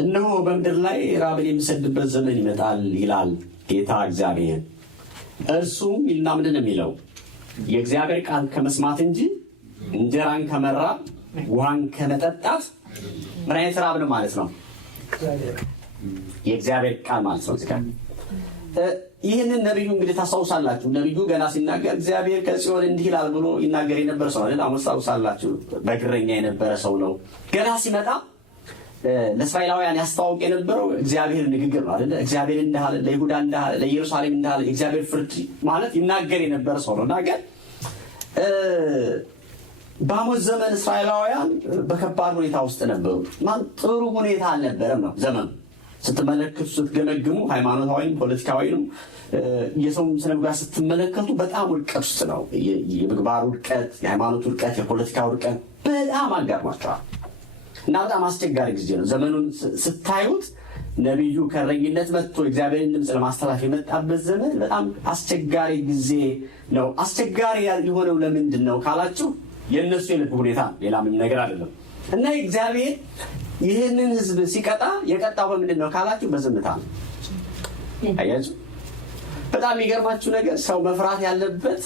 እነሆ በምድር ላይ ራብን የምሰድበት ዘመን ይመጣል ይላል ጌታ እግዚአብሔር። እርሱም ይልና ምንድን ነው የሚለው? የእግዚአብሔር ቃል ከመስማት እንጂ እንጀራን ከመራብ ውሃን ከመጠጣት ምን አይነት ራብ ነው ማለት ነው? የእግዚአብሔር ቃል ማለት ነው። ይህንን ነቢዩ እንግዲህ ታስታውሳላችሁ። ነቢዩ ገና ሲናገር እግዚአብሔር ከጽዮን እንዲህ ይላል ብሎ ይናገር የነበረ ሰው አይደል? ታስታውሳላችሁ። በግረኛ የነበረ ሰው ነው። ገና ሲመጣ ለእስራኤላውያን ያስተዋውቅ የነበረው እግዚአብሔር ንግግር ነው አይደል? እግዚአብሔር እንዳለ ለይሁዳ እንዳለ ለኢየሩሳሌም እንዳለ እግዚአብሔር ፍርድ ማለት ይናገር የነበረ ሰው ነው። እና ግን በአሞጽ ዘመን እስራኤላውያን በከባድ ሁኔታ ውስጥ ነበሩ። ጥሩ ሁኔታ አልነበረም ነው ዘመኑ። ስትመለከቱ ስትገመግሙ ሃይማኖታዊም ፖለቲካዊም የሰው ስነ ምግባር ስትመለከቱ በጣም ውድቀት ውስጥ ነው። የምግባር ውድቀት፣ የሃይማኖት ውድቀት፣ የፖለቲካ ውድቀት በጣም አጋጥሟቸዋል እና በጣም አስቸጋሪ ጊዜ ነው። ዘመኑን ስታዩት ነቢዩ ከእረኝነት መጥቶ እግዚአብሔርን ድምፅ ለማስተላለፍ የመጣበት ዘመን በጣም አስቸጋሪ ጊዜ ነው። አስቸጋሪ የሆነው ለምንድን ነው ካላችሁ የእነሱ የልብ ሁኔታ፣ ሌላ ምንም ነገር አይደለም። እና እግዚአብሔር ይህንን ሕዝብ ሲቀጣ የቀጣው በምንድን ነው ካላችሁ በዝምታ ነው። አያችሁ፣ በጣም የሚገርማችሁ ነገር ሰው መፍራት ያለበት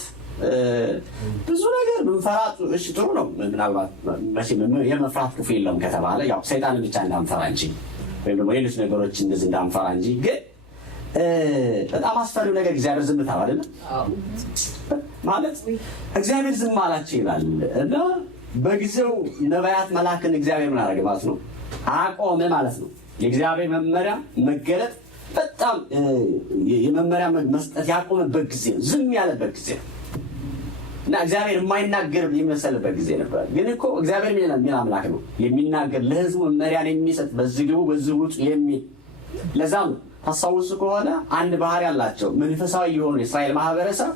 ብዙ ነገር ብንፈራ እሺ ጥሩ ነው። ምናልባት የመፍራት ክፉ የለውም ከተባለ ያው ሰይጣንን ብቻ እንዳንፈራ እንጂ ወይም ደግሞ ሌሎች ነገሮች እንደዚህ እንዳንፈራ እንጂ፣ ግን በጣም አስፈሪው ነገር እግዚአብሔር ዝምታ አይደለም ማለት እግዚአብሔር ዝም አላቸው ይላል እና በጊዜው ነቢያት መላክን እግዚአብሔር ምን አደረገ ማለት ነው? አቆመ ማለት ነው። የእግዚአብሔር መመሪያ መገለጥ በጣም የመመሪያ መስጠት ያቆመበት ጊዜ ነው። ዝም ያለበት ጊዜ ነው እና እግዚአብሔር የማይናገር የሚመስልበት ጊዜ ነበር። ግን እኮ እግዚአብሔር ምን አምላክ ነው? የሚናገር ለሕዝቡ መመሪያን የሚሰጥ በዚህ ግቡ በዚህ ውጡ የሚል። ለዛም ታስታውሱ ከሆነ አንድ ባህሪ ያላቸው መንፈሳዊ የሆኑ የእስራኤል ማህበረሰብ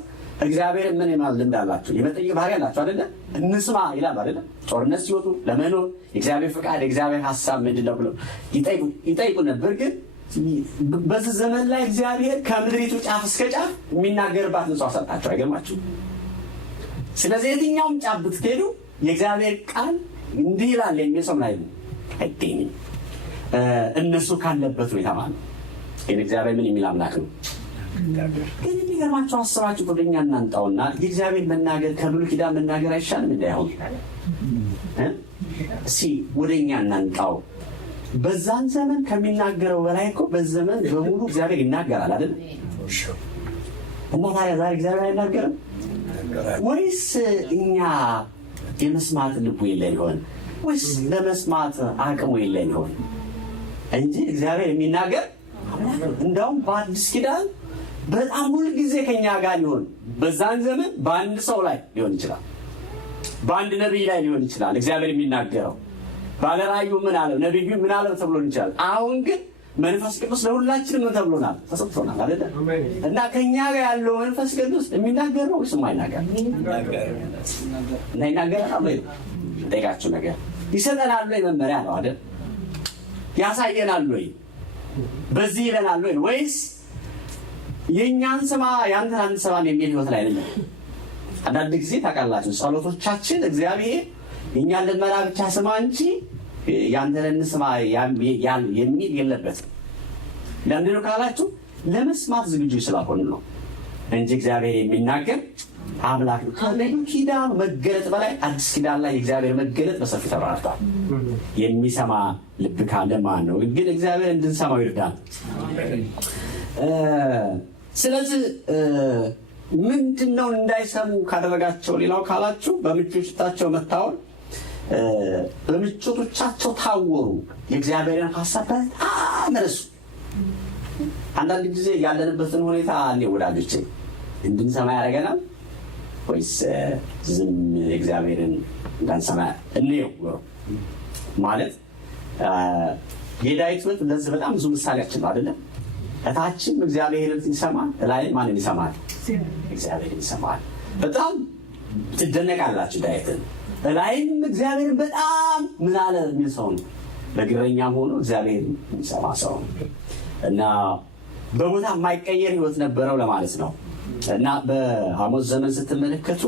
እግዚአብሔር ምን የማለት ልምድ አላቸው? የመጠየቅ ባህሪ አላቸው አይደለ? እንስማ ይላል አይደለ? ጦርነት ሲወጡ ለመኖር የእግዚአብሔር ፍቃድ የእግዚአብሔር ሀሳብ ምንድን ነው ብለው ይጠይቁ ነበር። ግን በዚህ ዘመን ላይ እግዚአብሔር ከምድሪቱ ጫፍ እስከ ጫፍ የሚናገርባት ንጹሕ ሰጣቸው። አይገርማችሁ? ስለዚህ የትኛውም ጫፍ ብትሄዱ የእግዚአብሔር ቃል እንዲህ ይላል የሚል ሰው ላይ አይገኝም። እነሱ ካለበት ሁኔታ ማለት ግን እግዚአብሔር ምን የሚል አምላክ ነው? ግን የሚገርማቸው አስባችሁ ወደኛ እናንጣውና የእግዚአብሔር መናገር ከብሉይ ኪዳን መናገር አይሻልም? እንዳይሆን ወደኛ እናንጣው። በዛን ዘመን ከሚናገረው በላይ እኮ በዘመን በሙሉ እግዚአብሔር ይናገራል አይደል? እና ታዲያ ዛሬ እግዚአብሔር አይናገርም ወይስ እኛ የመስማት ልቡ የለን ይሆን? ወይስ ለመስማት አቅሙ የለን ይሆን? እንጂ እግዚአብሔር የሚናገር እንደውም በአዲስ ኪዳን በጣም ሁልጊዜ ከኛ ጋር ሊሆን፣ በዛን ዘመን በአንድ ሰው ላይ ሊሆን ይችላል፣ በአንድ ነቢይ ላይ ሊሆን ይችላል እግዚአብሔር የሚናገረው። ባለራእዩ ምን አለው፣ ነቢዩ ምን አለው ተብሎ ይችላል። አሁን ግን መንፈስ ቅዱስ ለሁላችንም ምን ተብሎናል? ተሰጥቶናል አይደል? እና ከኛ ጋር ያለው መንፈስ ቅዱስ የሚናገር ነው ወይስ የማይናገር? እና ይናገራል ወይ? ጠይቃችሁ ነገር ይሰጠናል ወይ? መመሪያ ነው አይደል? ያሳየናል ወይ? በዚህ ይለናል ወይ? ወይስ የእኛን ስማ ያንተን አንሰማም የሚል ህይወት ላይ አይደለም? አንዳንድ ጊዜ ታውቃላችሁ ጸሎቶቻችን እግዚአብሔር የእኛን ልመና ብቻ ስማ እንጂ ያንተን እንስማ የሚል የለበትም። ለምንድን ነው ካላችሁ ለመስማት ዝግጁ ስላልሆን ነው እንጂ እግዚአብሔር የሚናገር አምላክ ነው። ከብሉይ ኪዳን መገለጥ በላይ አዲስ ኪዳን ላይ የእግዚአብሔር መገለጥ በሰፊ ተብራርቷል። የሚሰማ ልብ ካለ ማን ነው? ግን እግዚአብሔር እንድንሰማው ይርዳል። ስለዚህ ምንድነው እንዳይሰሙ ካደረጋቸው ሌላው ካላችሁ በምቾታቸው መታወር፣ በምቾቶቻቸው ታወሩ፣ የእግዚአብሔርን ሀሳብ በጣም ረሱ። አንዳንድ ጊዜ ያለንበትን ሁኔታ እኔ ወዳጆቼ እንድንሰማ ያደርገናል ወይስ ዝም እግዚአብሔርን እንዳንሰማ እንየው ማለት የዳዊት ሕይወት ለዚህ በጣም ብዙ ምሳሌያችን ነው አይደለም? እታችም እግዚአብሔርን ይሰማል፣ ላይ ማንን ይሰማል? እግዚአብሔርን ይሰማል። በጣም ትደነቃላችሁ። ዳዊትን ላይም እግዚአብሔርን በጣም ምን አለ የሚል ሰው ነው። በግረኛም ሆኖ እግዚአብሔርን የሚሰማ ሰው ነው እና በቦታ የማይቀየር ሕይወት ነበረው ለማለት ነው። እና በአሞጽ ዘመን ስትመለከቱ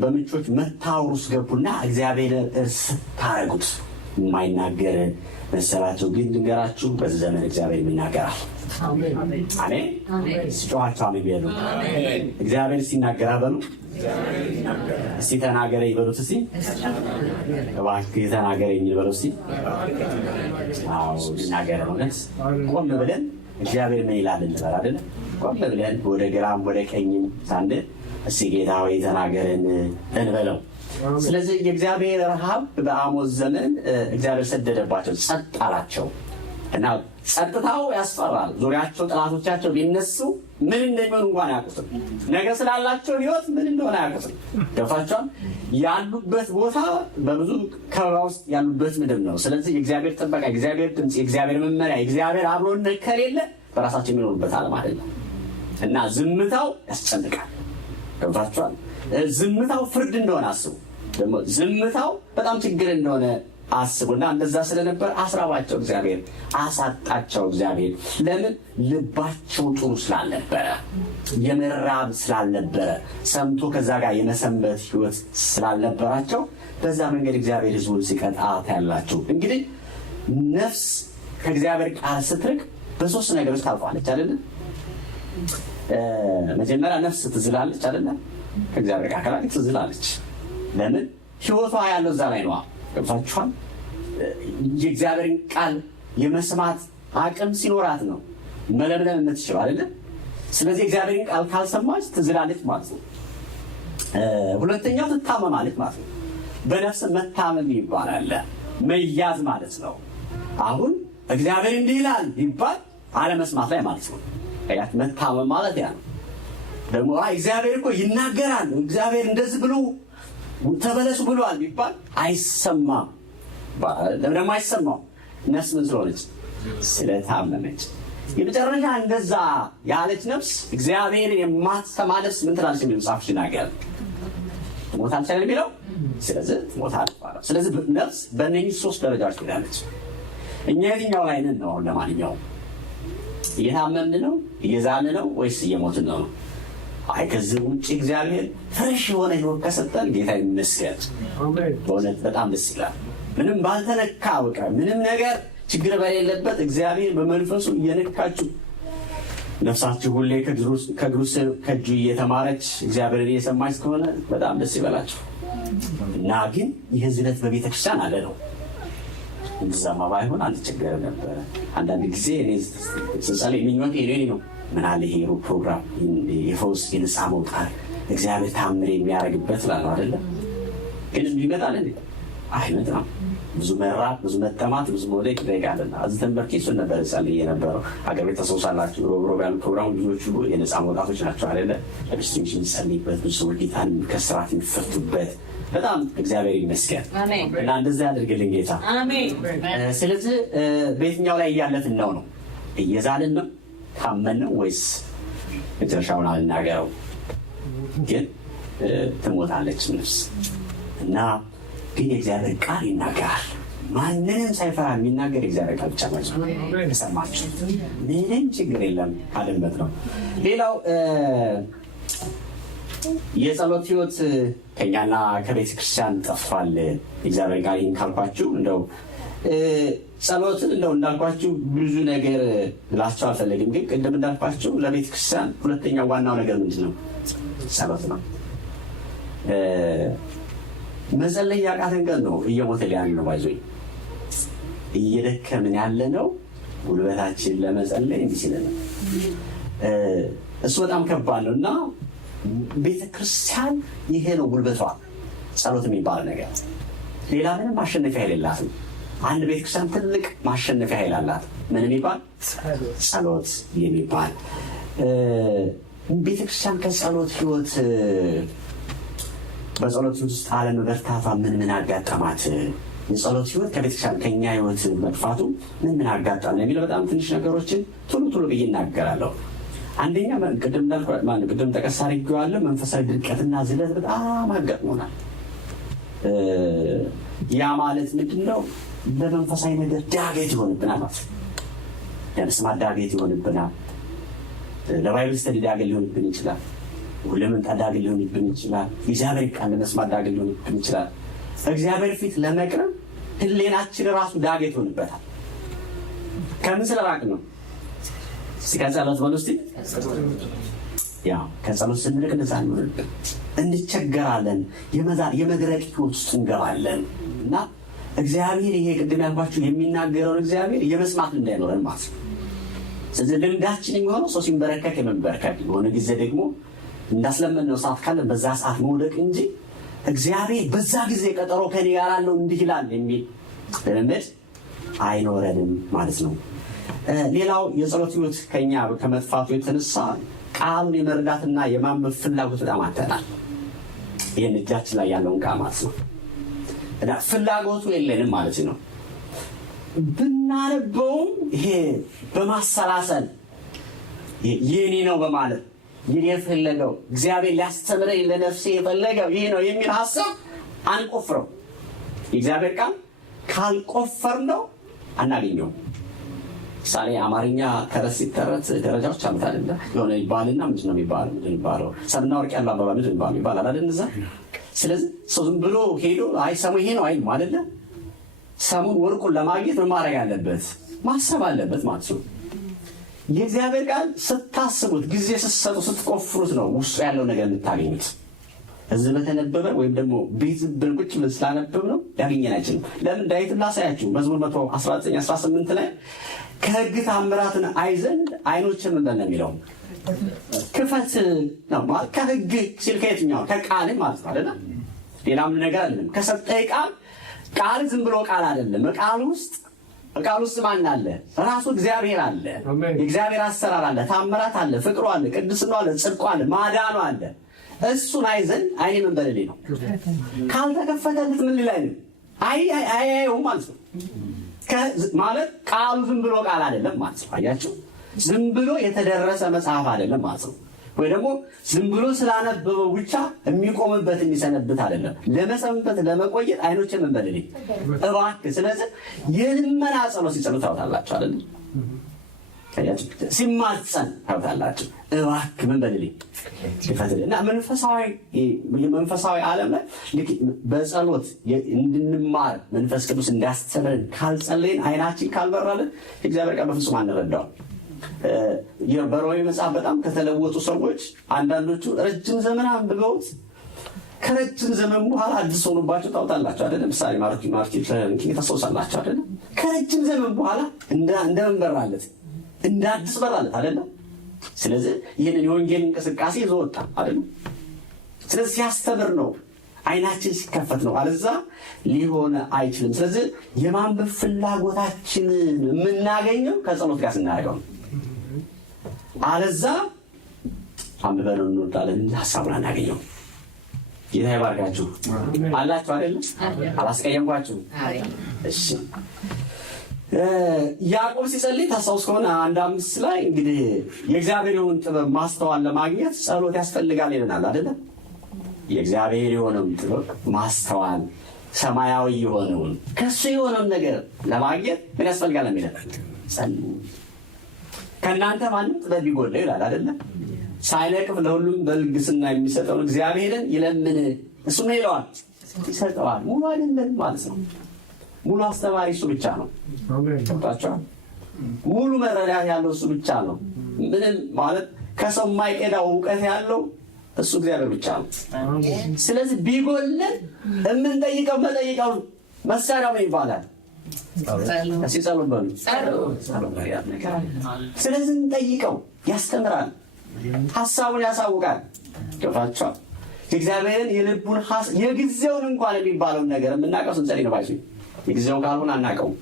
በምንጮች መታወር ውስጥ ገቡና እግዚአብሔርን እርስ ታረጉት። የማይናገር መሰላቸው። ግን ልንገራችሁ በዚህ ዘመን እግዚአብሔር ይናገራል። አሜን። ሲጮኻቸው አሜን ቢሉ እግዚአብሔር ሲናገራ በሉ እስቲ ተናገረኝ በሉት። እስቲ እባክህ ተናገረኝ በሉ እስቲ። አዎ ይናገር ነው። ቆም ብለን እግዚአብሔር ምን ይላል እንበል አይደል? ቆም ብለን ወደ ግራም ወደ ቀኝም ሳንል እስቲ ጌታ ሆይ ተናገረን እንበለው። ስለዚህ የእግዚአብሔር ረሃብ በአሞጽ ዘመን እግዚአብሔር ሰደደባቸው፣ ጸጥ አላቸው እና ጸጥታው ያስፈራል። ዙሪያቸው ጠላቶቻቸው ቢነሱ ምን እንደሚሆን እንኳን አያውቁትም። ነገር ስላላቸው ሕይወት ምን እንደሆነ አያውቁትም። ገብቷቸዋል። ያሉበት ቦታ በብዙ ከበባ ውስጥ ያሉበት ምድር ነው። ስለዚህ የእግዚአብሔር ጥበቃ፣ የእግዚአብሔር ድምፅ፣ የእግዚአብሔር መመሪያ፣ የእግዚአብሔር አብሮነት ከሌለ በራሳቸው የሚኖሩበት ዓለም አይደለም እና ዝምታው ያስጨንቃል። ገብቷቸዋል። ዝምታው ፍርድ እንደሆነ አስቡ። ደግሞ ዝምታው በጣም ችግር እንደሆነ አስቡና እንደዛ ስለነበር አስራባቸው እግዚአብሔር፣ አሳጣቸው እግዚአብሔር። ለምን? ልባቸው ጥሩ ስላልነበረ፣ የመራብ ስላልነበረ፣ ሰምቶ ከዛ ጋር የመሰንበት ሕይወት ስላልነበራቸው በዛ መንገድ እግዚአብሔር ሕዝቡን ሲቀጣ ታያላችሁ። እንግዲህ ነፍስ ከእግዚአብሔር ቃል ስትርቅ በሶስት ነገሮች ታልፋለች አይደለ? መጀመሪያ ነፍስ ትዝላለች አይደለ? ከእግዚአብሔር ቃል ትዝላለች። ለምን? ሕይወቷ ያለው እዛ ላይ ነዋ። ገብቷችኋል? የእግዚአብሔርን ቃል የመስማት አቅም ሲኖራት ነው መለምለም የምትችለው አይደለ? ስለዚህ እግዚአብሔርን ቃል ካልሰማች ትዝላለች ማለት ነው። ሁለተኛው ትታመማለች ማለት ነው። በነፍስ መታመም ይባላል፣ መያዝ ማለት ነው። አሁን እግዚአብሔር እንዲህ ይላል ይባል አለመስማት ላይ ማለት ነው። ያት መታመም ማለት ያ ነው። ደግሞ እግዚአብሔር እኮ ይናገራል፣ እግዚአብሔር እንደዚህ ብሎ ተበለሱ ብሏል ቢባል አይሰማም። ደግሞ አይሰማው ነፍስ ምን ስለሆነች? ስለታመመች። የመጨረሻ እንደዛ ያለች ነፍስ እግዚአብሔርን የማትሰማ ነፍስ ምን ትላለች? የሚለው መጽሐፍ ሲናገር ትሞታለች የሚለው። ስለዚህ ትሞታለች ማለት። ስለዚህ ነፍስ በእነኚህ ሶስት ደረጃዎች ትሄዳለች። እኛ የትኛው ላይ ነን ነው? ለማንኛውም እየታመምን ነው? እየዛልን ነው? ወይስ እየሞትን ነው? አይ ከዚህ ውጭ እግዚአብሔር ፍሬሽ የሆነ ሕይወት ከሰጠን ጌታ ይመስገን። በእውነት በጣም ደስ ይላል። ምንም ባልተነካ በቃ ምንም ነገር ችግር በሌለበት እግዚአብሔር በመንፈሱ እየነካችሁ ነፍሳችሁ ሁሌ ከእጁ እየተማረች እግዚአብሔርን እየሰማች ከሆነ በጣም ደስ ይበላችሁ። እና ግን ይህ ዝለት በቤተ ክርስቲያን አለ ነው። እንደዛማ ባይሆን አንቸገርም ነበረ። አንዳንድ ጊዜ እኔ ስጸልይ ምኞቴ እኔ ነው ምን አለ ይሄ ፕሮግራም የፈውስ የነፃ መውጣት እግዚአብሔር ታምር የሚያደርግበት ላለው አይደለም። ግን ይመጣል እንዴ? አይመጣም። ብዙ መራብ፣ ብዙ መጠማት፣ ብዙ መውደቅ ይጠይቃልና እዚህ ተንበርኬ እሱን ነበር ጸልዬ የነበረው። አገር ቤት ተሰውሳላችሁ ሮብ ያሉ ፕሮግራሙ ልጆቹ የነፃ መውጣቶች ናቸው አይደለ? ለክርስቲያኖች የሚጸልይበት፣ ብዙ ሰዎች ጌታን ከስራት የሚፈቱበት በጣም እግዚአብሔር ይመስገን እና እንደዛ ያደርግልን ጌታ። ስለዚህ በየትኛው ላይ እያለፍን ነው? እየዛልን ነው? ታመን ነው? ወይስ መጨረሻውን አልናገረው ግን ትሞታለች ነፍስ እና ግን የእግዚአብሔር ቃል ይናገራል። ማንንም ሳይፈራ የሚናገር የእግዚአብሔር ቃል ብቻ ማለት ነው። ተሰማችሁ? ምንም ችግር የለም ካለበት ነው። ሌላው የጸሎት ሕይወት ከኛና ከቤተ ክርስቲያን ጠፍቷል። እግዚአብሔር ቃል ይህን ካልኳችሁ እንደው ጸሎትን እንደው እንዳልኳችሁ ብዙ ነገር ብላችሁ አልፈለግም። ግን ቅድም እንዳልኳችሁ ለቤተ ክርስቲያን ሁለተኛው ዋናው ነገር ምንድን ነው? ጸሎት ነው። መጸለይ ያቃተን ቀን ነው እየሞተን ያለ ነው። ባይዞኝ እየደከምን ያለ ነው። ጉልበታችን ለመጸለይ እንዲህ ሲል ነው። እሱ በጣም ከባድ ነው እና ቤተክርስቲያን ይሄ ነው ጉልበቷ፣ ጸሎት የሚባል ነገር። ሌላ ምንም ማሸነፊያ የሌላትም። አንድ ቤተክርስቲያን ትልቅ ማሸነፊያ ኃይል አላት። ምን የሚባል? ጸሎት የሚባል ቤተክርስቲያን ከጸሎት ህይወት በጸሎት ውስጥ አለመበርታቷ ምን አጋጠማት? የጸሎት ህይወት ከቤተክርስቲያን ከኛ ህይወት መጥፋቱ ምን አጋጠመን የሚለው በጣም ትንሽ ነገሮችን ቶሎ ብዬ እናገራለሁ። አንደኛ ቅድም ጠቀስ አድርጌዋለሁ። መንፈሳዊ ድርቀትና ዝለት በጣም አጋጥሞናል። ያ ማለት ምንድነው? በመንፈሳዊ ነገር ዳገት ይሆንብናል ማለት ነው። ለመስማት ዳገት ይሆንብናል። ለባይብል ስተዲ ዳገት ሊሆንብን ይችላል። ለመንጣ ዳገት ሊሆንብን ይችላል። እግዚአብሔር ቃል ለመስማት ዳገት ሊሆንብን ይችላል። እግዚአብሔር ፊት ለመቅረብ ህሌናችን ራሱ ዳገት ይሆንበታል። ከምን ስለራቅ ነው? ከጸሎት በሉ እስቲ። ያው ከጸሎት ስንርቅ እንደዛ እንሆንብን እንቸገራለን። የመድረቅ ህይወት ውስጥ እንገባለን እና እግዚአብሔር ይሄ ቅድም ያልኳችሁ የሚናገረውን እግዚአብሔር የመስማት እንዳይኖረን ማለት ነው። ስለዚህ ልምዳችን የሚሆነው ሰው ሲንበረከክ የመንበርከክ የሆነ ጊዜ ደግሞ እንዳስለመድነው ሰዓት ካለ በዛ ሰዓት መውደቅ እንጂ እግዚአብሔር በዛ ጊዜ ቀጠሮ ከኔ ጋር አለው እንዲህ ይላል የሚል ልምድ አይኖረንም ማለት ነው። ሌላው የጸሎት ህይወት ከኛ ከመጥፋቱ የተነሳ ቃሉን የመረዳትና የማንበብ ፍላጎት በጣም አጥተናል። ይህን እጃችን ላይ ያለውን ቃል ማለት ነው እና ፍላጎቱ የለንም ማለት ነው። ብናነበውም ይሄ በማሰላሰል የኔ ነው በማለት ይሄ የፈለገው እግዚአብሔር ሊያስተምረኝ ለነፍሴ የፈለገው ይሄ ነው የሚል ሐሳብ አንቆፍረው። የእግዚአብሔር ቃል ካልቆፈርነው አናገኘውም። ምሳሌ አማርኛ ተረት ሲተረት ደረጃዎች አሉት አይደለ? የሆነ ይባልና ምንድን ነው የሚባለው? ሰምና ወርቅ ያለው አባባ ምንድን ነው ይባላል አይደል? እዛ ስለዚህ ሰው ዝም ብሎ ሄዶ አይ ሰሙ ይሄ ነው አይልም አይደለ? ሰሙን ወርቁን ለማግኘት ምን ማድረግ አለበት? ማሰብ አለበት ማለት ነው። የእግዚአብሔር ቃል ስታስቡት፣ ጊዜ ስትሰጡ፣ ስትቆፍሩት ነው ውስጡ ያለው ነገር የምታገኙት። እዚህ በተነበበ ወይም ደግሞ ቤት ብንቁጭ ብለን ስላነበብ ነው ሊያገኘን አይችልም። ለምን? ዳዊትን ላሳያችሁ። መዝሙር 119:18 ላይ ከሕግ ታምራትን አይ ዘንድ አይኖችን ምንድን ነው የሚለው? ክፈት ነው ማለት። ከሕግ ሲል ከየትኛው? ከቃል ማለት ነው አይደለ? ሌላም ነገር አይደለም። ከሰጠኝ ቃል ዝም ብሎ ቃል አይደለም። ቃል ውስጥ ማን አለ? ራሱ እግዚአብሔር አለ። የእግዚአብሔር አሰራር አለ፣ ታምራት አለ፣ ፍቅሩ አለ፣ ቅድስናው አለ፣ ጽድቁ አለ፣ ማዳኑ አለ። እሱን አይ ዘንድ አይኔ ምን በለሌ ነው። ካልተከፈተለት ምን ሊላይ ነው? አያየውም ማለት ነው። ማለት ቃሉ ዝም ብሎ ቃል አይደለም ማለት ነው። አያችሁ፣ ዝም ብሎ የተደረሰ መጽሐፍ አይደለም ማለት ነው። ወይ ደግሞ ዝም ብሎ ስላነበበው ብቻ የሚቆምበት የሚሰነብት አይደለም። ለመሰንበት ለመቆየት አይኖችን ምን በለሌ እባክህ። ስለዚህ የልመና ጸሎት ሲጸሉ ታውታላችሁ አይደል? ሲማጸን ታውታላችሁ። እባክህ ምን በለሌ ይፈትልና መንፈሳዊ ዓለም ላይ በጸሎት እንድንማር መንፈስ ቅዱስ እንዳስተምረን ካልጸለይን፣ አይናችን ካልበራልን እግዚአብሔር ቃል በፍጹም አንረዳውም። በሮሜ መጽሐፍ በጣም ከተለወጡ ሰዎች አንዳንዶቹ ረጅም ዘመን አንብበውት ከረጅም ዘመን በኋላ አዲስ ሆኖባቸው ታውታላችሁ አይደለም? ምሳሌ ማርቲን ታስታውሳላችሁ አይደለም? ከረጅም ዘመን በኋላ እንደምን በራለት? እንደ አዲስ በራለት አይደለም? ስለዚህ ይህንን የወንጌል እንቅስቃሴ ይዞ ወጣ አይደለም? ስለዚህ ሲያስተምር ነው፣ አይናችን ሲከፈት ነው። አለዛ ሊሆን አይችልም። ስለዚህ የማንበብ ፍላጎታችንን የምናገኘው ከጸሎት ጋር ስናደርገው ነው። አለዛ አንብበን እንወጣለን እንጂ ሀሳቡን አናገኘው። ጌታ ይባርካችሁ። አላችሁ አይደለም? አላስቀየምኳችሁ? እሺ። ያዕቆብ ሲጸልይ ታስታውስ ከሆነ 1:5 ላይ እንግዲህ የእግዚአብሔርን ጥበብ ማስተዋል ለማግኘት ጸሎት ያስፈልጋል ይለናል አይደለም? የእግዚአብሔር የሆነውን ጥበብ ማስተዋል፣ ሰማያዊ የሆነውን ከሱ የሆነውን ነገር ለማግኘት ምን ያስፈልጋል የሚለው ጸልዩ። ከእናንተ ማንም ጥበብ ቢጎድለው ይላል አይደለም? ሳይነቅፍ ለሁሉም በልግስና የሚሰጠውን እግዚአብሔርን ይለምን፣ እሱ ምን ይለዋል? ይሰጠዋል። ሙሉ አይደለም ማለት ነው። ሙሉ አስተማሪ እሱ ብቻ ነው። ታውቃላችሁ? ሙሉ መረዳት ያለው እሱ ብቻ ነው። ምንም ማለት ከሰው የማይቀዳው እውቀት ያለው እሱ እግዚአብሔር ብቻ ነው። ስለዚህ ቢጎልን የምንጠይቀው መጠይቀው መሳሪያው ምን ይባላል? ጸሎት በሉ። ስለዚህ እንጠይቀው፣ ያስተምራል፣ ሀሳቡን ያሳውቃል። ገባችኋል? እግዚአብሔርን የልቡን የጊዜውን እንኳን የሚባለውን ነገር የምናውቀው ስንጸልይ ነው። ባይሱ የጊዜውን ካልሆነ አናውቀውም።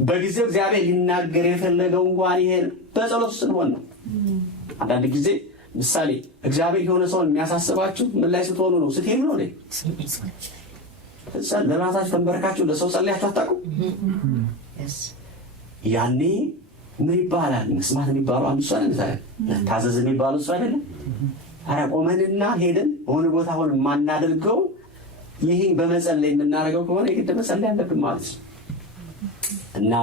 በጊዜው እግዚአብሔር ሊናገር የፈለገው እንኳን ይሄን በጸሎት ስንሆን ነው። አንዳንድ ጊዜ ምሳሌ እግዚአብሔር የሆነ ሰውን የሚያሳስባችሁ ምን ላይ ስትሆኑ ነው? ስትሄዱ ነው። ለራሳችሁ ተንበርካችሁ ለሰው ጸልያችሁ አታውቁም? ያኔ ምን ይባላል? መስማት የሚባለው አንዱ እሱ አይደለም። ታዘዝ የሚባለው እሱ አይደለም። ኧረ ቆመንና ሄደን ሆነ ቦታ ሆነ የማናደርገው ይህን በመጸለይ የምናደርገው ከሆነ የግድ መጸለይ አለብን ማለት ነው። እና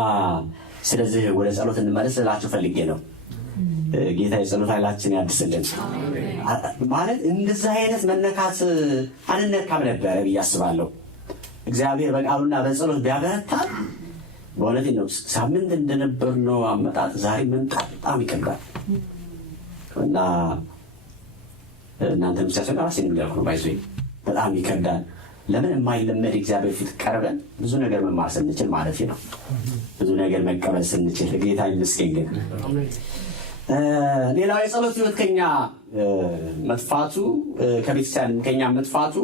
ስለዚህ ወደ ጸሎት እንመለስ እላችሁ ፈልጌ ነው። ጌታ የጸሎት ኃይላችን ያድስልን። ማለት እንደዚህ አይነት መነካት አንነካም ነበረ ብዬ አስባለሁ። እግዚአብሔር በቃሉና በጸሎት ቢያበረታል በእውነት ነው። ሳምንት እንደነበርነው አመጣጥ ዛሬ መምጣት በጣም ይከብዳል። እና እናንተም ሲያሰጋ ራሴን የሚያልኩ ነው ባይዞ በጣም ይከብዳል። ለምን የማይለመድ እግዚአብሔር ፊት ቀርበን ብዙ ነገር መማር ስንችል ማለት ነው። ብዙ ነገር መቀበል ስንችል ጌታ ይመስገን። ግን ሌላው የጸሎት ህይወት ከኛ መጥፋቱ ከቤተክርስቲያን ከኛ መጥፋቱ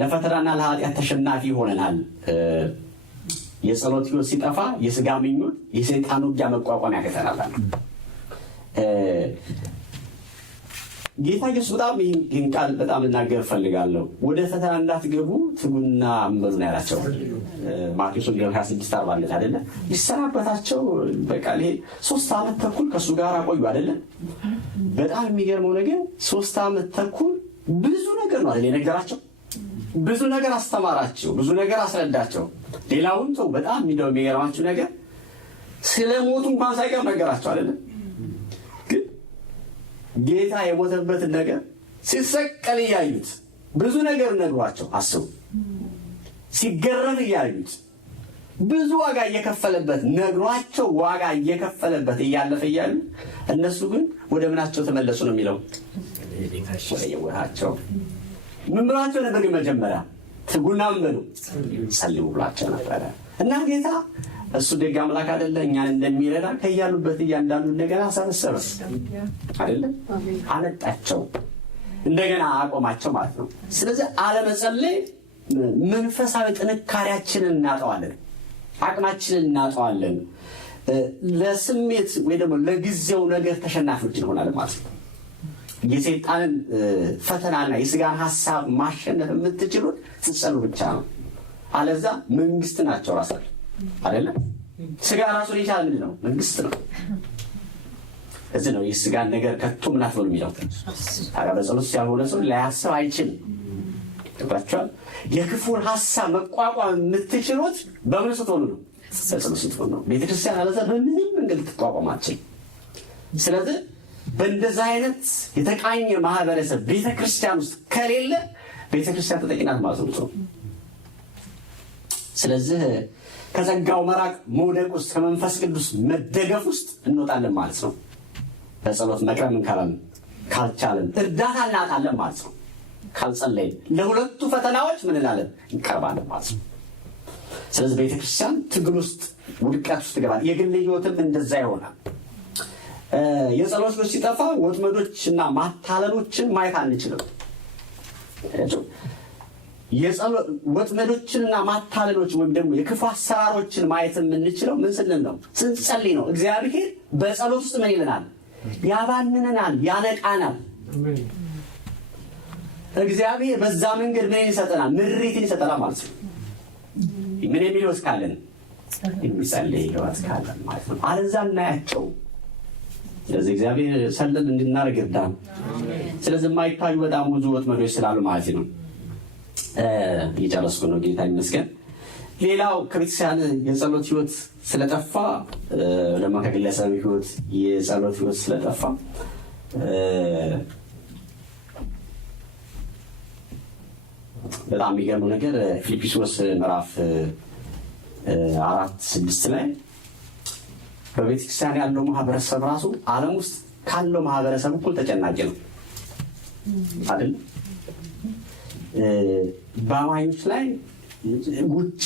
ለፈተናና ለኃጢአት ተሸናፊ ሆነናል። የጸሎት ህይወት ሲጠፋ የስጋ ምኞት የሰይጣን ውጊያ መቋቋም ያቀተናል። ጌታ ኢየሱስ በጣም ይህን ቃል በጣም ልናገር ፈልጋለሁ። ወደ ፈተና እንዳትገቡ ትጉና እንበሉ ነው ያላቸው። ማቴዎስ 26:40 አይደለ? ሊሰናበታቸው በቃ 3 ዓመት ተኩል ከሱ ጋር ቆዩ አይደለ? በጣም የሚገርመው ነገር 3 ዓመት ተኩል ብዙ ነገር ነው አይደል የነገራቸው። ብዙ ነገር አስተማራቸው፣ ብዙ ነገር አስረዳቸው። ሌላውን ሰው በጣም የሚገርማችሁ ነገር ስለሞቱ እንኳን ሳይቀር ነገራቸው አይደለ? ጌታ የሞተበትን ነገር ሲሰቀል እያዩት ብዙ ነገር ነግሯቸው አስቡ። ሲገረፍ እያዩት ብዙ ዋጋ እየከፈለበት ነግሯቸው ዋጋ እየከፈለበት እያለፈ እያዩ እነሱ ግን ወደ ምናቸው ተመለሱ ነው የሚለው። ወደ የዋሃቸው ምን ብሏቸው ነበር? ግን መጀመሪያ ትጉና ምን በሉ ጸልዩ ብሏቸው ነበረ። እና ጌታ እሱ ደግ አምላክ አይደለ? እኛን እንደሚረዳ ከያሉበት እያንዳንዱ ነገር አሰበሰበ አይደለ? አመጣቸው፣ እንደገና አቆማቸው ማለት ነው። ስለዚህ አለመጸለይ መንፈሳዊ ጥንካሬያችንን እናጠዋለን፣ አቅማችንን እናጠዋለን። ለስሜት ወይ ደግሞ ለጊዜው ነገር ተሸናፊዎች እንሆናለን ማለት ነው። የሰይጣንን ፈተናና የስጋን ሐሳብ ማሸነፍ የምትችሉት ስትጸሉ ብቻ ነው። አለዛ መንግስት ናቸው ራሳቸው አይደለም። ስጋ ራሱን የቻለ ምንድን ነው? መንግስት ነው። እዚህ ነው የስጋን ነገር ከቶ ምን አትበሉ የሚለው። ታዲያ በጸሎት ያልሆነ ሰው ላያስብ አይችልም። ገባችኋል? የክፉን ሐሳብ መቋቋም የምትችሉት በምን ስትሆኑ ነው? በጸሎት ስትሆኑ ነው። ቤተክርስቲያን አለዛ በምንም መንገድ ልትቋቋማችን። ስለዚህ በእንደዚህ አይነት የተቃኘ ማህበረሰብ ቤተክርስቲያን ውስጥ ከሌለ ቤተክርስቲያን ተጠቂ ናት ማለት ነው። ስለዚህ ከጸጋው መራቅ መውደቅ ውስጥ ከመንፈስ ቅዱስ መደገፍ ውስጥ እንወጣለን ማለት ነው። በጸሎት መቅረብ ካልቻለን እርዳታ እናጣለን ማለት ነው። ካልጸለይን ለሁለቱ ፈተናዎች ምን እንላለን? እንቀርባለን ማለት ነው። ስለዚህ ቤተክርስቲያን ትግል ውስጥ ውድቀት ውስጥ ትገባል። የግል ህይወትም እንደዛ ይሆናል። የጸሎት ህይወት ሲጠፋ ወጥመዶችና ማታለሎችን ማየት አንችልም። ወጥመዶችንና ማታለሎች ወይም ደግሞ የክፉ አሰራሮችን ማየት የምንችለው ምን ስንል ነው? ስንጸልይ ነው። እግዚአብሔር በጸሎት ውስጥ ምን ይለናል? ያባንነናል፣ ያነቃናል። እግዚአብሔር በዛ መንገድ ምን ይሰጠናል? ምሪትን ይሰጠናል ማለት ነው። ምን የሚል ህይወት ካለን የሚጸልይ ህይወት ካለን ማለት ነው። አለዛ እናያቸው። ስለዚህ እግዚአብሔር ሰለን እንድናደርግ ይርዳን። ስለዚህ የማይታዩ በጣም ብዙ ወጥመዶች ስላሉ ማለት ነው። እየጨረስኩ ነው። ጌታ ይመስገን። ሌላው ከቤተክርስቲያን የጸሎት ህይወት ስለጠፋ ደግሞ ከግለሰብ ህይወት የጸሎት ህይወት ስለጠፋ በጣም የሚገርመው ነገር ፊልጵስዩስ ምዕራፍ 4:6 ላይ በቤተክርስቲያን ያለው ማህበረሰብ ራሱ ዓለም ውስጥ ካለው ማህበረሰብ እኩል ተጨናቂ ነው አይደል? በአማኞች ላይ ውጭ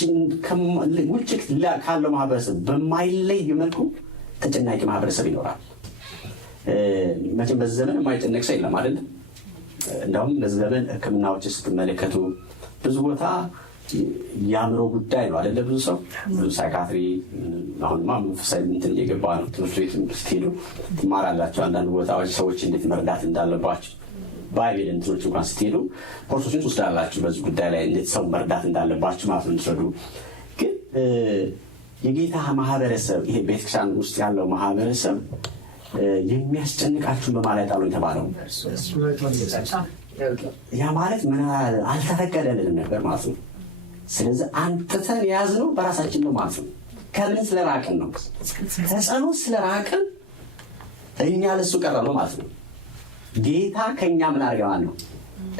ካለው ማህበረሰብ በማይለይ መልኩ ተጨናቂ ማህበረሰብ ይኖራል። መቼም በዚህ ዘመን የማይጨነቅ ሰው የለም አይደለም። እንደውም በዚህ ዘመን ሕክምናዎች ስትመለከቱ ብዙ ቦታ የአእምሮ ጉዳይ ነው አይደለ? ብዙ ሰው ብዙ ሳይካትሪ አሁንማ መንፈሳዊ እንትን እየገባ ነው። ትምህርት ቤት ስትሄዱ ትማራላችሁ። አንዳንድ ቦታዎች ሰዎች እንዴት መርዳት እንዳለባቸው ባይቤል እንትኖች እንኳን ስትሄዱ ኮርሶችን ትወስዳላችሁ በዚህ ጉዳይ ላይ እንዴት ሰው መርዳት እንዳለባችሁ ማለት ነው እንድትረዱ። ግን የጌታ ማህበረሰብ ይሄ ቤተክርስቲያን ውስጥ ያለው ማህበረሰብ የሚያስጨንቃችሁን በማለት ጣሉ የተባለው ያ ማለት ምን አልተፈቀደልንም ነበር ማለት ነው። ስለዚህ አንተተን የያዝነው በራሳችን ነው ማለት ነው። ከምን ስለራቅን ነው? ከጸሎት ስለራቅን እኛ ለሱ ቀረብነው ማለት ነው። ጌታ ከኛ ምን አድርገዋል ነው?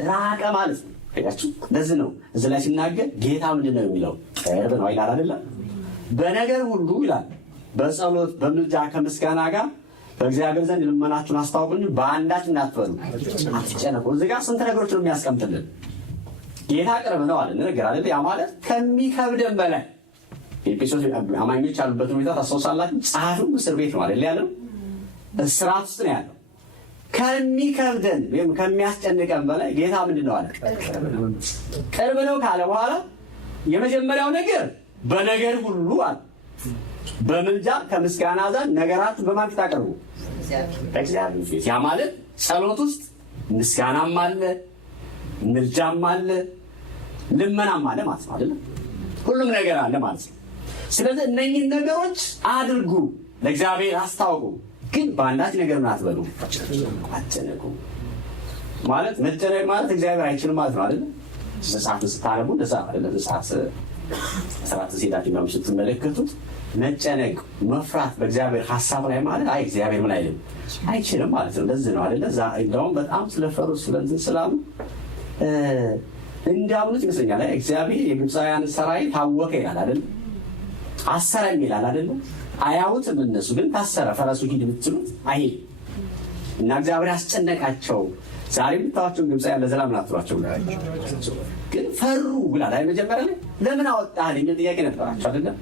ራቀ ማለት ነው። ታያችሁ፣ ለዚህ ነው እዚህ ላይ ሲናገር ጌታ ምንድን ነው የሚለው? ቅርብ ነው ይላል አይደለም? በነገር ሁሉ ይላል በጸሎት በምልጃ ከምስጋና ጋር በእግዚአብሔር ዘንድ ልመናችሁን አስታውቁ እንጂ በአንዳች እንዳትበሉ አትጨነቁ። እዚህ ጋር ስንት ነገሮች ነው የሚያስቀምጥልን? ጌታ ቅርብ ነው አለ ነገር አይደል? ያ ማለት ከሚከብደን በላይ ኤጲሶስ አማኞች ያሉበት ሁኔታ ታስታውሳላችሁ። ጸሐፊው እስር ቤት ነው አይደል ያለው? እስራት ውስጥ ነው ያለው። ከሚከብደን ወይም ከሚያስጨንቀን በላይ ጌታ ምንድን ነው አለ? ቅርብ ነው ካለ በኋላ የመጀመሪያው ነገር በነገር ሁሉ አለ በምልጃ ከምስጋና ዘንድ ነገራችሁ በማን ፊት አቅርቡ? በእግዚአብሔር ፊት። ያ ማለት ጸሎት ውስጥ ምስጋናም አለ፣ ምልጃም አለ፣ ልመናም አለ ማለት ነው አይደል? ሁሉም ነገር አለ ማለት ነው። ስለዚህ እነኚህን ነገሮች አድርጉ፣ ለእግዚአብሔር አስታውቁ። ግን በአንዳች ነገር ምን አትበሉ፣ አትጨነቁ። ማለት መጨነቅ ማለት እግዚአብሔር አይችልም ማለት ነው አይደል? ዘጸአት ስታነቡ እንደዛ አይደል? ዘጸአት 14 ሴዳችሁ ነው ስትመለከቱት መጨነቅ መፍራት በእግዚአብሔር ሐሳብ ላይ ማለት አይ እግዚአብሔር ምን አይልም አይችልም ማለት ነው። ለዚህ ነው አይደል? እንደውም በጣም ስለፈሩ ስለዚህ ስላሉ እንዳምኑት ይመስለኛል። እግዚአብሔር የግብፃውያን ሰራዊት ታወከ ይላል አይደል? አሰረም ይላል አይደል? አያውትም እነሱ ግን ታሰረ። ፈረሱ ሂድ ብትሉት አይሄድም እና እግዚአብሔር ያስጨነቃቸው። ዛሬ ብታዋቸውን ግብፃውያን ለዘላለም አትሏቸው ግን ፈሩ ብላል አይ መጀመሪያ ላይ ለምን አወጣህ የሚል ጥያቄ ነበራቸው አይደለም?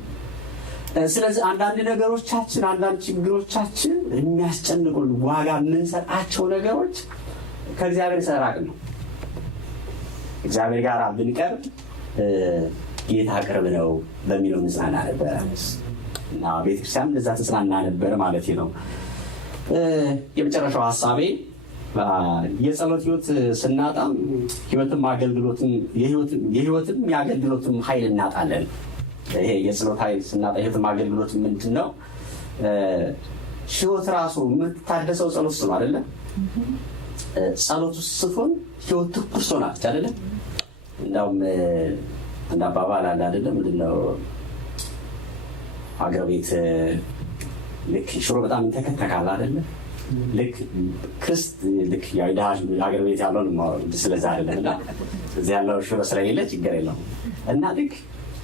ስለዚህ አንዳንድ ነገሮቻችን አንዳንድ ችግሮቻችን የሚያስጨንቁን ዋጋ የምንሰጣቸው ነገሮች ከእግዚአብሔር ሰራቅ ነው። እግዚአብሔር ጋር ብንቀርብ ጌታ ቅርብ ነው በሚለው እንጽናና ነበረ እና ቤተክርስቲያን እንደዛ ትጽናና ነበረ ማለት ነው። የመጨረሻው ሀሳቤ የጸሎት ህይወት ስናጣም ህይወትም አገልግሎትም የህይወትም የአገልግሎትም ኃይል እናጣለን። ይሄ የጸሎት ኃይል ስናጣ ህይወትም አገልግሎትም ምንድን ነው? ህይወት ራሱ የምትታደሰው ጸሎት ውስጥ ነው አይደለ? ጸሎት ውስጥ ስትሆን ህይወት ትኩስ ሆናለች አይደለ? እንደውም እንደ አባባል አለ አይደለ? ምንድነው አገር ቤት ልክ ሽሮ በጣም ይተከተካል አይደለ? ልክ የሀገር ቤት ያለውን ስለዛ አይደለም እና እዚህ ያለው ሽሮ ስለሌለ ችግር የለውም እና ልክ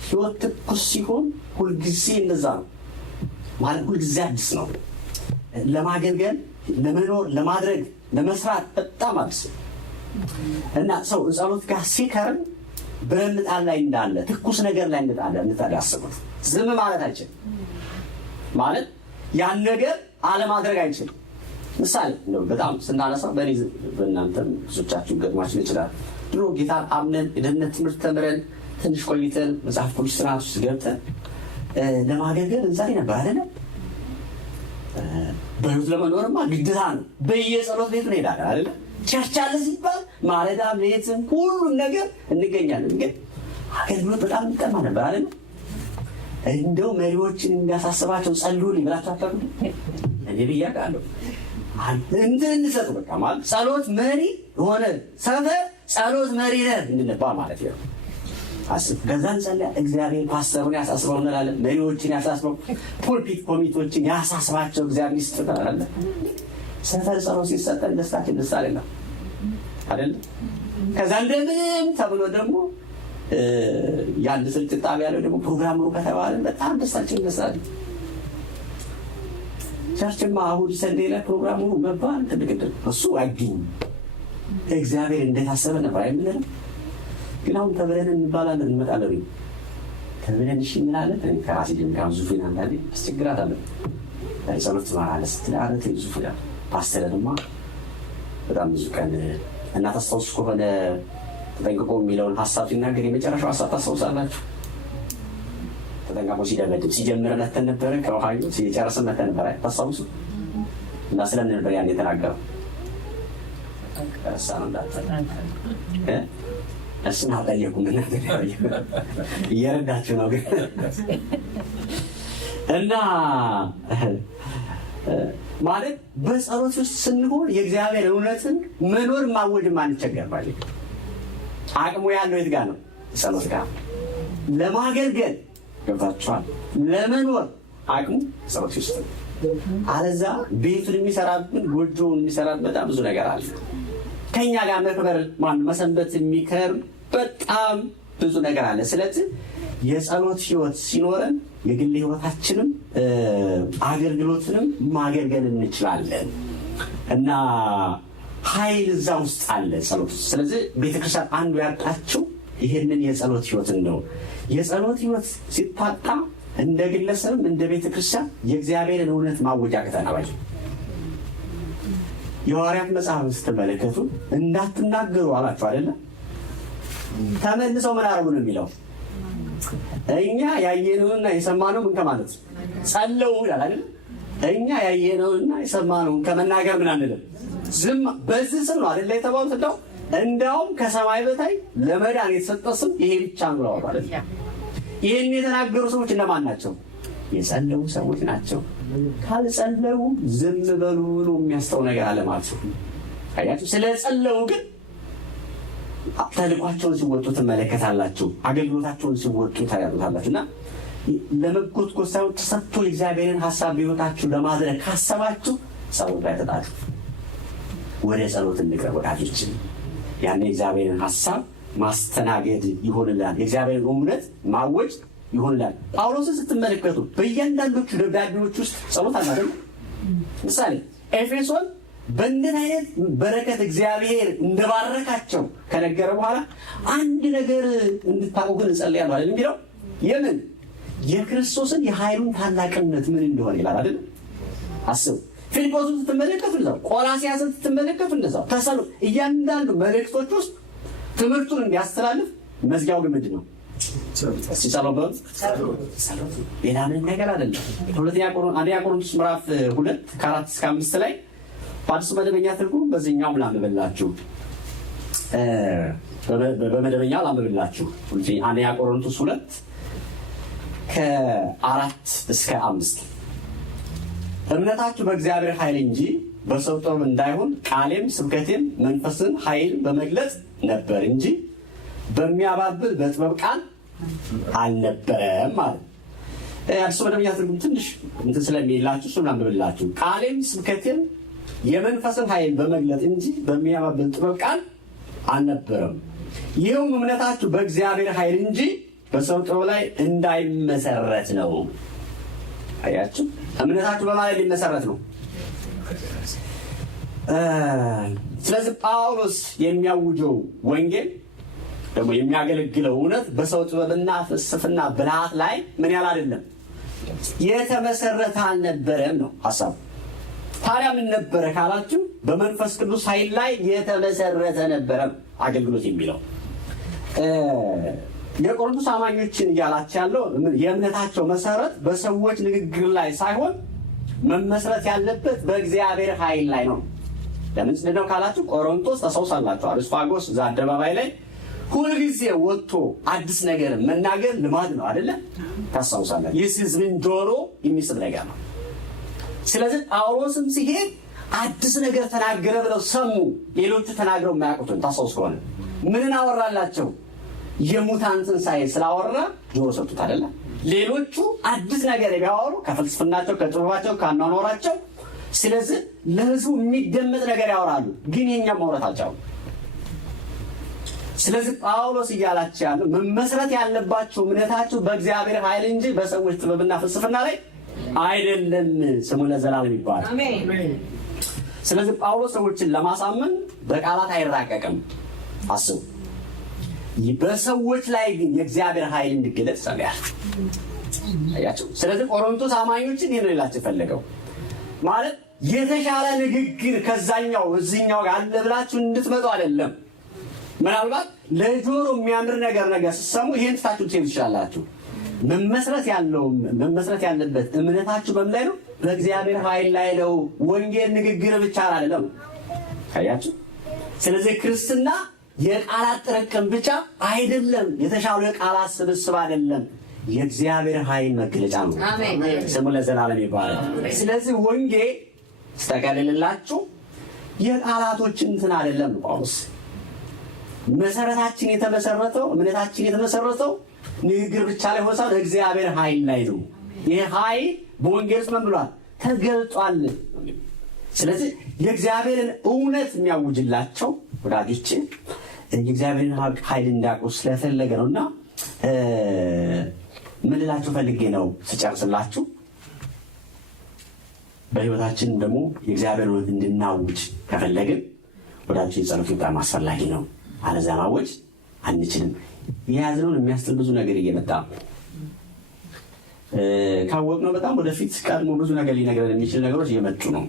ህይወት ትኩስ ሲሆን ሁልጊዜ እንደዛ ነው ማለት ሁልጊዜ አዲስ ነው። ለማገልገል፣ ለመኖር፣ ለማድረግ፣ ለመስራት በጣም አዲስ ነው እና ሰው ጸሎት ጋር ሲከርም በምጣድ ላይ እንዳለ ትኩስ ነገር ላይ እንዳለ ያስቡት። ዝም ማለት አይችልም ማለት ያን ነገር አለማድረግ አይችልም። ምሳሌ ነው በጣም ስናነሳው በእናንተም ብዙዎቻችሁ ገጥሟችሁ ይችላል። ድሮ ጌታን አምነን የደህንነት ትምህርት ተምረን ትንሽ ቆይተን መጽሐፍ ቅዱስ ስርዓት ውስጥ ገብተን ለማገልገል እንጸልይ ነበር አይደለም? በህይወት ለመኖርማ ግዴታ ነው። በየጸሎት ቤቱ እንሄዳለን አይደለም? ቸርች አለ ሲባል ማለዳም ሌሊትም ሁሉም ነገር እንገኛለን። ግን አገልግሎት በጣም እንጠማ ነበር አይደለም? እንደው መሪዎችን የሚያሳስባቸው ጸልዩልኝ ብላችሁ አታውቁም? እኔ ብያለሁ እንትን እንሰጥ በቃ ማለት ጸሎት መሪ ሆነ ሰፈር ጸሎት መሪ ነህ እንድንባል ማለት ነው። ከዛን ጸልያ እግዚአብሔር ፓስተሩን ያሳስበው እንላለን፣ መሪዎችን ያሳስበው፣ ፑልፒት ኮሚቴዎችን ያሳስባቸው እግዚአብሔር ይስጥታል። ሰፈር ጸሎት ሲሰጠን ደስታችን ደስ አለና አይደል? ከዛ እንደምንም ተብሎ ደግሞ ያን ስልክ ጣቢያ ያለው ደግሞ ፕሮግራም ነው ከተባለ በጣም ደስታችን ደስ አለ። ቸርችማ እሑድ ሰንዴ ላይ ፕሮግራሙ መባል ትልቅድል እሱ አግኝ እግዚአብሔር እንደታሰበ ነበር አይደለም? ግን አሁን ተብለን እንባላለን እንመጣለን። ተብለን እሺ እንላለን። ከራሴ ጀምሮ ዙፊን አንዳንዴ አስቸግራታለሁ። ጸሎት ትማራለህ ስትል አረት ዙፊን ፓስተር ደግሞ በጣም ብዙ ቀን እና ታስታውስ ከሆነ ተጠንቅቆ የሚለውን ሀሳብ ሲናገር የመጨረሻው ሀሳብ ታስታውሳላችሁ? ተጠንቅቆ ሲደመድም ሲጀምር መተን ነበረ፣ ከውሃዩ ሲጨርስ መተን ነበረ። ታስታውሱ? እና ስለምን ነበር ያን የተናገረው? እሱን አልጠየኩም እየረዳችሁ ነው ግን እና ማለት በጸሎት ውስጥ ስንሆን የእግዚአብሔር እውነትን መኖር ማወጅ ማንቸገር ማለት አቅሙ ያለው የት ጋር ነው? ጸሎት ጋር ለማገልገል ገብታችኋል። ለመኖር አቅሙ ጸሎት ውስጥ ነው። አለዛ ቤቱን የሚሰራብን ጎጆውን የሚሰራብን በጣም ብዙ ነገር አለ። ከኛ ጋር መክበር መሰንበት የሚከር በጣም ብዙ ነገር አለ። ስለዚህ የጸሎት ህይወት ሲኖረን የግል ህይወታችንም አገልግሎትንም ማገልገል እንችላለን እና ኃይል እዛ ውስጥ አለ ጸሎት። ስለዚህ ቤተክርስቲያን አንዱ ያጣችው ይህንን የጸሎት ህይወትን ነው። የጸሎት ህይወት ሲታጣ እንደ ግለሰብም እንደ ቤተክርስቲያን የእግዚአብሔርን እውነት ማወጅ ያቅተናል። የሐዋርያት መጽሐፍ ስትመለከቱ እንዳትናገሩ አላቸው አይደለም? ተመልሰው ምን አረጉ ነው የሚለው? እኛ ያየነውና የሰማነው ምን ከማለት ጸለው ይላል አይደል? እኛ ያየነውና የሰማነውን ከመናገር ምን አንልም፣ ዝም በዚህ ስም ነው አይደል የተባሉት። እንደውም ከሰማይ በታይ ለመዳን የተሰጠ ስም ይሄ ብቻ ነው ማለት ነው። ይህን የተናገሩ ሰዎች እነማን ናቸው? የጸለዩ ሰዎች ናቸው። ካልጸለዩ ዝም በሉ ነው የሚያስተው ነገር አለ ማለት ነው። አያችሁ፣ ስለጸለዩ ግን ተልኳቸውን ሲወጡ ትመለከታላችሁ። አገልግሎታቸውን ሲወጡ ታያላችሁ። እና ለመጎትጎት ሳይሆን ተሰጥቶ የእግዚአብሔርን ሀሳብ በሕይወታችሁ ለማድረግ ካሰባችሁ ጸሎት ላይ ተጣሉ። ወደ ጸሎት እንቅረብ ወዳጆች። ያን የእግዚአብሔርን ሀሳብ ማስተናገድ ይሆንላል። የእግዚአብሔርን እውነት ማወጅ ይሆንላል። ጳውሎስን ስትመለከቱ በእያንዳንዶቹ ደብዳቤዎች ውስጥ ጸሎት አለ አይደል? ምሳሌ ኤፌሶን በእንደን አይነት በረከት እግዚአብሔር እንደባረካቸው ከነገረ በኋላ አንድ ነገር እንድታውቁ ግን እንጸልያለሁ አይደል የሚለው? የምን የክርስቶስን የኃይሉን ታላቅነት ምን እንደሆነ ይላል አይደል? አስቡ። ፊልጶስን ስትመለከቱ እንደዛው፣ ቆላስይስን ስትመለከቱ እንደዛው። ተሰሉ እያንዳንዱ መልእክቶች ውስጥ ትምህርቱን እንዲያስተላልፍ መዝጊያው ግን ምንድን ነው? ጸሎት። ሌላ ምንም ነገር አይደለም። አንደኛ ቆሮንቶስ ምዕራፍ 2 ከ4-5 ላይ በአዲሱ መደበኛ ትርጉም በዚህኛው ላንብብላችሁ፣ በመደበኛው ላንብብላችሁ። አንደኛ ቆሮንቶስ 2 ከ4-5 እምነታችሁ በእግዚአብሔር ኃይል እንጂ በሰው ጥበብ እንዳይሆን ቃሌም ስብከቴም መንፈስን ኃይል በመግለጽ ነበር እንጂ በሚያባብል በጥበብ ቃል አልነበረም ማለት። አዲሱ መደበኛ ትርጉም ትንሽ እንትን ስለሚላችሁ እሱን ላንብብላችሁ። ቃሌም ስብከቴም የመንፈስን ኃይል በመግለጥ እንጂ በሚያባብል ጥበብ ቃል አልነበረም። ይህም እምነታችሁ በእግዚአብሔር ኃይል እንጂ በሰው ጥበብ ላይ እንዳይመሰረት ነው። አያችሁ፣ እምነታችሁ በማለት ሊመሰረት ነው። ስለዚህ ጳውሎስ የሚያውጀው ወንጌል ደግሞ የሚያገለግለው እውነት በሰው ጥበብና ፍልስፍና ብልሃት ላይ ምን ያህል አይደለም የተመሰረተ አልነበረም ነው ሐሳቡ። ታዲያ ምን ነበረ ካላችሁ በመንፈስ ቅዱስ ኃይል ላይ የተመሰረተ ነበረ አገልግሎት የሚለው። የቆሮንቶስ አማኞችን እያላቸው ያለው የእምነታቸው መሰረት በሰዎች ንግግር ላይ ሳይሆን መመስረት ያለበት በእግዚአብሔር ኃይል ላይ ነው። ለምን ስለደው ካላችሁ ቆሮንቶስ ተሰውሳላችሁ አርስፋጎስ እዛ አደባባይ ላይ ሁልጊዜ ወጥቶ አዲስ ነገር መናገር ልማድ ነው አይደለ? ታስታውሳላችሁ። የሕዝብን ጆሮ የሚስብ ነገር ነው። ስለዚህ ጳውሎስም ሲሄድ አዲስ ነገር ተናገረ ብለው ሰሙ። ሌሎቹ ተናግረው የማያውቁትን ታስታውስ ከሆነ ምንን አወራላቸው? የሙታን ትንሣኤ ስላወራ ጆሮ ሰጡት አይደለ? ሌሎቹ አዲስ ነገር ቢያወሩ ከፍልስፍናቸው፣ ከጥበባቸው፣ ከአኗኗራቸው ስለዚህ ለሕዝቡ የሚደመጥ ነገር ያወራሉ። ግን የኛ ማውራት አልቻሉ። ስለዚህ ጳውሎስ እያላቸው ያለው መመስረት ያለባቸው እምነታችሁ በእግዚአብሔር ኃይል እንጂ በሰዎች ጥበብና ፍልስፍና ላይ አይደለም። ስሙ ለዘላለም ይባላል። አሜን። ስለዚህ ጳውሎስ ሰዎችን ለማሳመን በቃላት አይራቀቅም። አስቡ። በሰዎች ላይ ግን የእግዚአብሔር ኃይል እንዲገለጥ ጸልያል። አያችሁ። ስለዚህ ቆሮንቶስ አማኞችን ይሄን ሌላችሁ ፈለገው ማለት የተሻለ ንግግር ከዛኛው እዚህኛው ጋር አለ ብላችሁ እንድትመጡ አይደለም። ምናልባት ለጆሮ የሚያምር ነገር ስትሰሙ ይሄን ትታችሁ ትሄዱ ትችላላችሁ። መመስረት ያለበት እምነታችሁ በምን ላይ ነው? በእግዚአብሔር ኃይል ላይ ነው። ወንጌል ንግግር ብቻ አይደለም። አያችሁ? ስለዚህ ክርስትና የቃላት ጥርቅም ብቻ አይደለም። የተሻሉ የቃላት ስብስብ አይደለም። የእግዚአብሔር ኃይል መገለጫ ነው። ስሙ ለዘላለም ይባላል። ስለዚህ ወንጌል ስተቀልልላችሁ የቃላቶችን እንትን አይደለም። ጳውሎስ መሰረታችን የተመሰረተው እምነታችን የተመሰረተው ንግግር ብቻ ላይ ሆነ ሳይሆን እግዚአብሔር ኃይል ላይ ነው። ይህ ኃይል በወንጌል ምን ብሏል? ተገልጧል። ስለዚህ የእግዚአብሔርን እውነት የሚያውጅላቸው ወዳጆቼ የእግዚአብሔርን ኃይል እንዳውቁ ስለፈለገ ነውና ምን ልላችሁ ፈልጌ ነው ስጨርስላችሁ፣ በህይወታችን ደግሞ የእግዚአብሔር እውነት እንድናውጅ ከፈለግን ወዳጆቼ ጸሎት በጣም አስፈላጊ ነው። አለዚያ ማወጅ አንችልም። የያዝነውን የሚያስጥል ብዙ ነገር እየመጣ ካወቅነው በጣም ወደፊት ቀድሞ ብዙ ነገር ሊነግረን የሚችል ነገሮች እየመጡ ነው።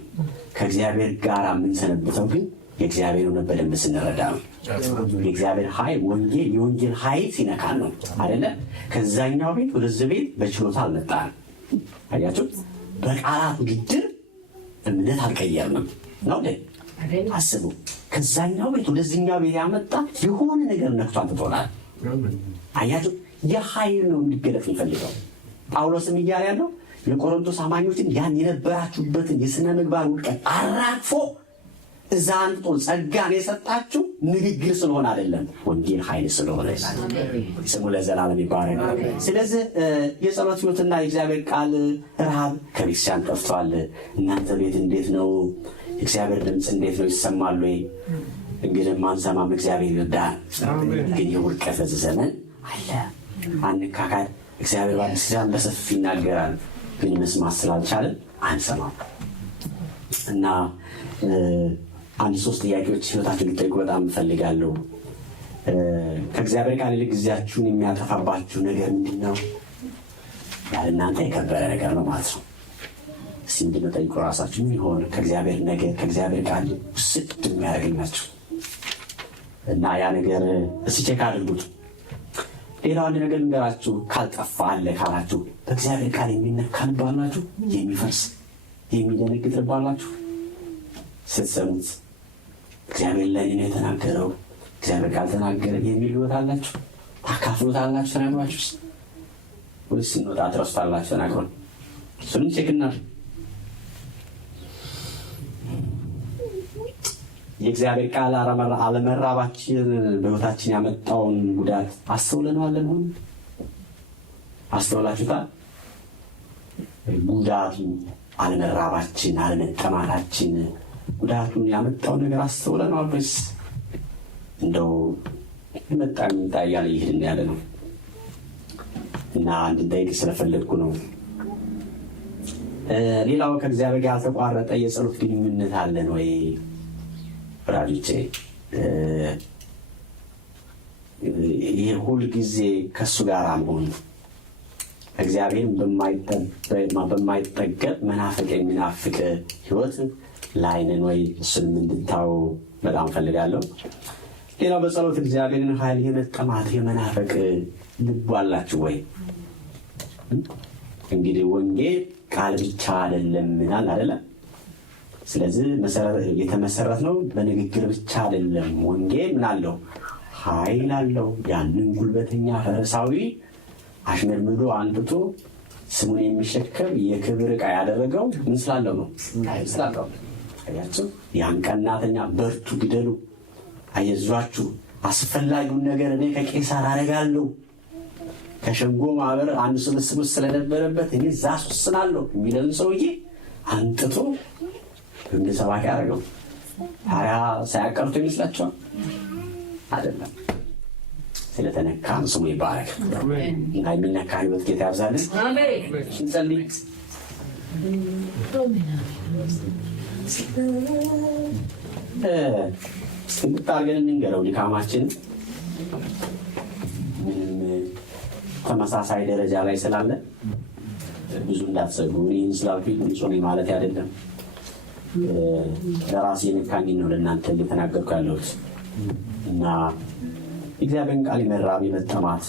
ከእግዚአብሔር ጋር የምንሰነብተው ግን የእግዚአብሔር እውነት በደንብ ስንረዳ ነው። የእግዚአብሔር ኃይል የወንጌል ኃይል ሲነካን ነው አይደለ? ከዛኛው ቤት ወደዚህ ቤት በችሎታ አልመጣንም። አያችሁ? በቃላት ውድድር እምነት አልቀየርንም ነው እንዴ? አስቡ። ከዛኛው ቤት ወደዚህኛው ቤት ያመጣ የሆነ ነገር ነክቶ አምጥቶናል። አያችሁ? የኃይል ነው እንዲገለጥ የሚፈልገው። ጳውሎስም እያለ ያለው የቆሮንቶስ አማኞችን ያን የነበራችሁበትን የሥነ ምግባር ውድቀት አራግፎ እዛ አንጥቶ ጸጋን የሰጣችሁ ንግግር ስለሆነ አይደለም፣ ወንጌል ኃይል ስለሆነ ስሙ ለዘላለም ይባረክ። ስለዚህ የጸሎት ሕይወትና የእግዚአብሔር ቃል ረሃብ ከቤተክርስቲያን ጠፍቷል። እናንተ ቤት እንዴት ነው? የእግዚአብሔር ድምፅ እንዴት ነው? ይሰማሉ ወይ? እንግዲህ ማንሰማም እግዚአብሔር ይርዳል። ግን የውድቀት ዘመን አለ። አንካካድ። እግዚአብሔር በአዲስ ኪዳን በሰፊ ይናገራል፣ ግን መስማት ስላልቻለን አንሰማም። እና አንድ 3 ጥያቄዎች ህይወታችሁን ልጠይቁ በጣም እፈልጋለሁ። ከእግዚአብሔር ቃል ይልቅ ጊዜያችሁን የሚያጠፋባችሁ ነገር ምንድን ነው? ያለ እናንተ የከበረ ነገር ነው ማለት ነው። እስኪ ምንድን ነው ጠይቁ ራሳችሁ። ምን ይሆን ከእግዚአብሔር ነገር ከእግዚአብሔር ቃል ውስጥ የሚያደርግላችሁ እና ያ ነገር እስኪ ቼክ አድርጉት። ሌላው አንድ ነገር ልንገራችሁ። ካልጠፋ አለ ካላችሁ በእግዚአብሔር ቃል የሚነካ ልብ አላችሁ? የሚፈርስ የሚደነግጥ ልብ አላችሁ? ስትሰሙት እግዚአብሔር ለእኔ ነው የተናገረው፣ እግዚአብሔር ካልተናገረ የሚል ህይወት አላችሁ? ታካፍሉታላችሁ ተናግሯችሁስ? ወይስ ስንወጣ ትረሱታላችሁ ተናግሮን? እሱንም ቼክ እናድርግ። የእግዚአብሔር ቃል አለመራባችን በህይወታችን ያመጣውን ጉዳት አስተውለነዋለን? ሆን አስተውላችሁታል? ጉዳቱ አለመራባችን፣ አለመጠማታችን ጉዳቱን ያመጣው ነገር አስተውለነዋል ወይስ እንደው የመጣ እያለ ይሄድን ያለ ነው? እና አንድ ጠይቅ ስለፈለግኩ ነው። ሌላው ከእግዚአብሔር ጋር ያልተቋረጠ የጸሎት ግንኙነት አለን ወይ? ወዳጆቼ ይህ ሁል ጊዜ ከእሱ ጋር መሆን እግዚአብሔርን በማይጠገብ መናፍቅ የሚናፍቅ ህይወት ላይ ነን ወይ? እሱንም እንድታው በጣም ፈልጋለሁ። ሌላው በጸሎት እግዚአብሔርን ኃይል የመጠማት የመናፈቅ ልቡ አላችሁ ወይ? እንግዲህ ወንጌል ቃል ብቻ አይደለም ምናል አይደለም። ስለዚህ የተመሰረት ነው በንግግር ብቻ አይደለም። ወንጌል ምን አለው? ኃይል አለው። ያንን ጉልበተኛ ፈሪሳዊ አሽመድምዶ አንጥቶ ስሙን የሚሸከም የክብር ዕቃ ያደረገው ምን ስላለው ነው? ኃይል ስላለው። አያችሁ? ያን ቀናተኛ በርቱ፣ ግደሉ፣ አይዟችሁ፣ አስፈላጊውን ነገር እኔ ከቄሳር አደርጋለሁ፣ ከሸንጎ ማህበር አንድ ስብስብ ስለነበረበት እኔ እዛ አስወስናለሁ የሚለን ሰውዬ አንጥቶ እንደ ሰባኪ ያደረገው። ታዲያ ሳያቀርቶ ይመስላችኋል? አይደለም። ስለተነካ ስሙ ይባረክ እና የሚነካ ህይወት ጌታ ያብዛልን። እንጸልይ። እንድታርገን እንንገረው ድካማችን ምንም ተመሳሳይ ደረጃ ላይ ስላለ ብዙ እንዳትሰጉ። ይህን ስላልኩኝ ንጹህ ማለት አይደለም። ለራሴ የነካኝ ነው ለእናንተ እየተናገርኩ ያለሁት እና እግዚአብሔርን ቃል የመራብ የመጠማት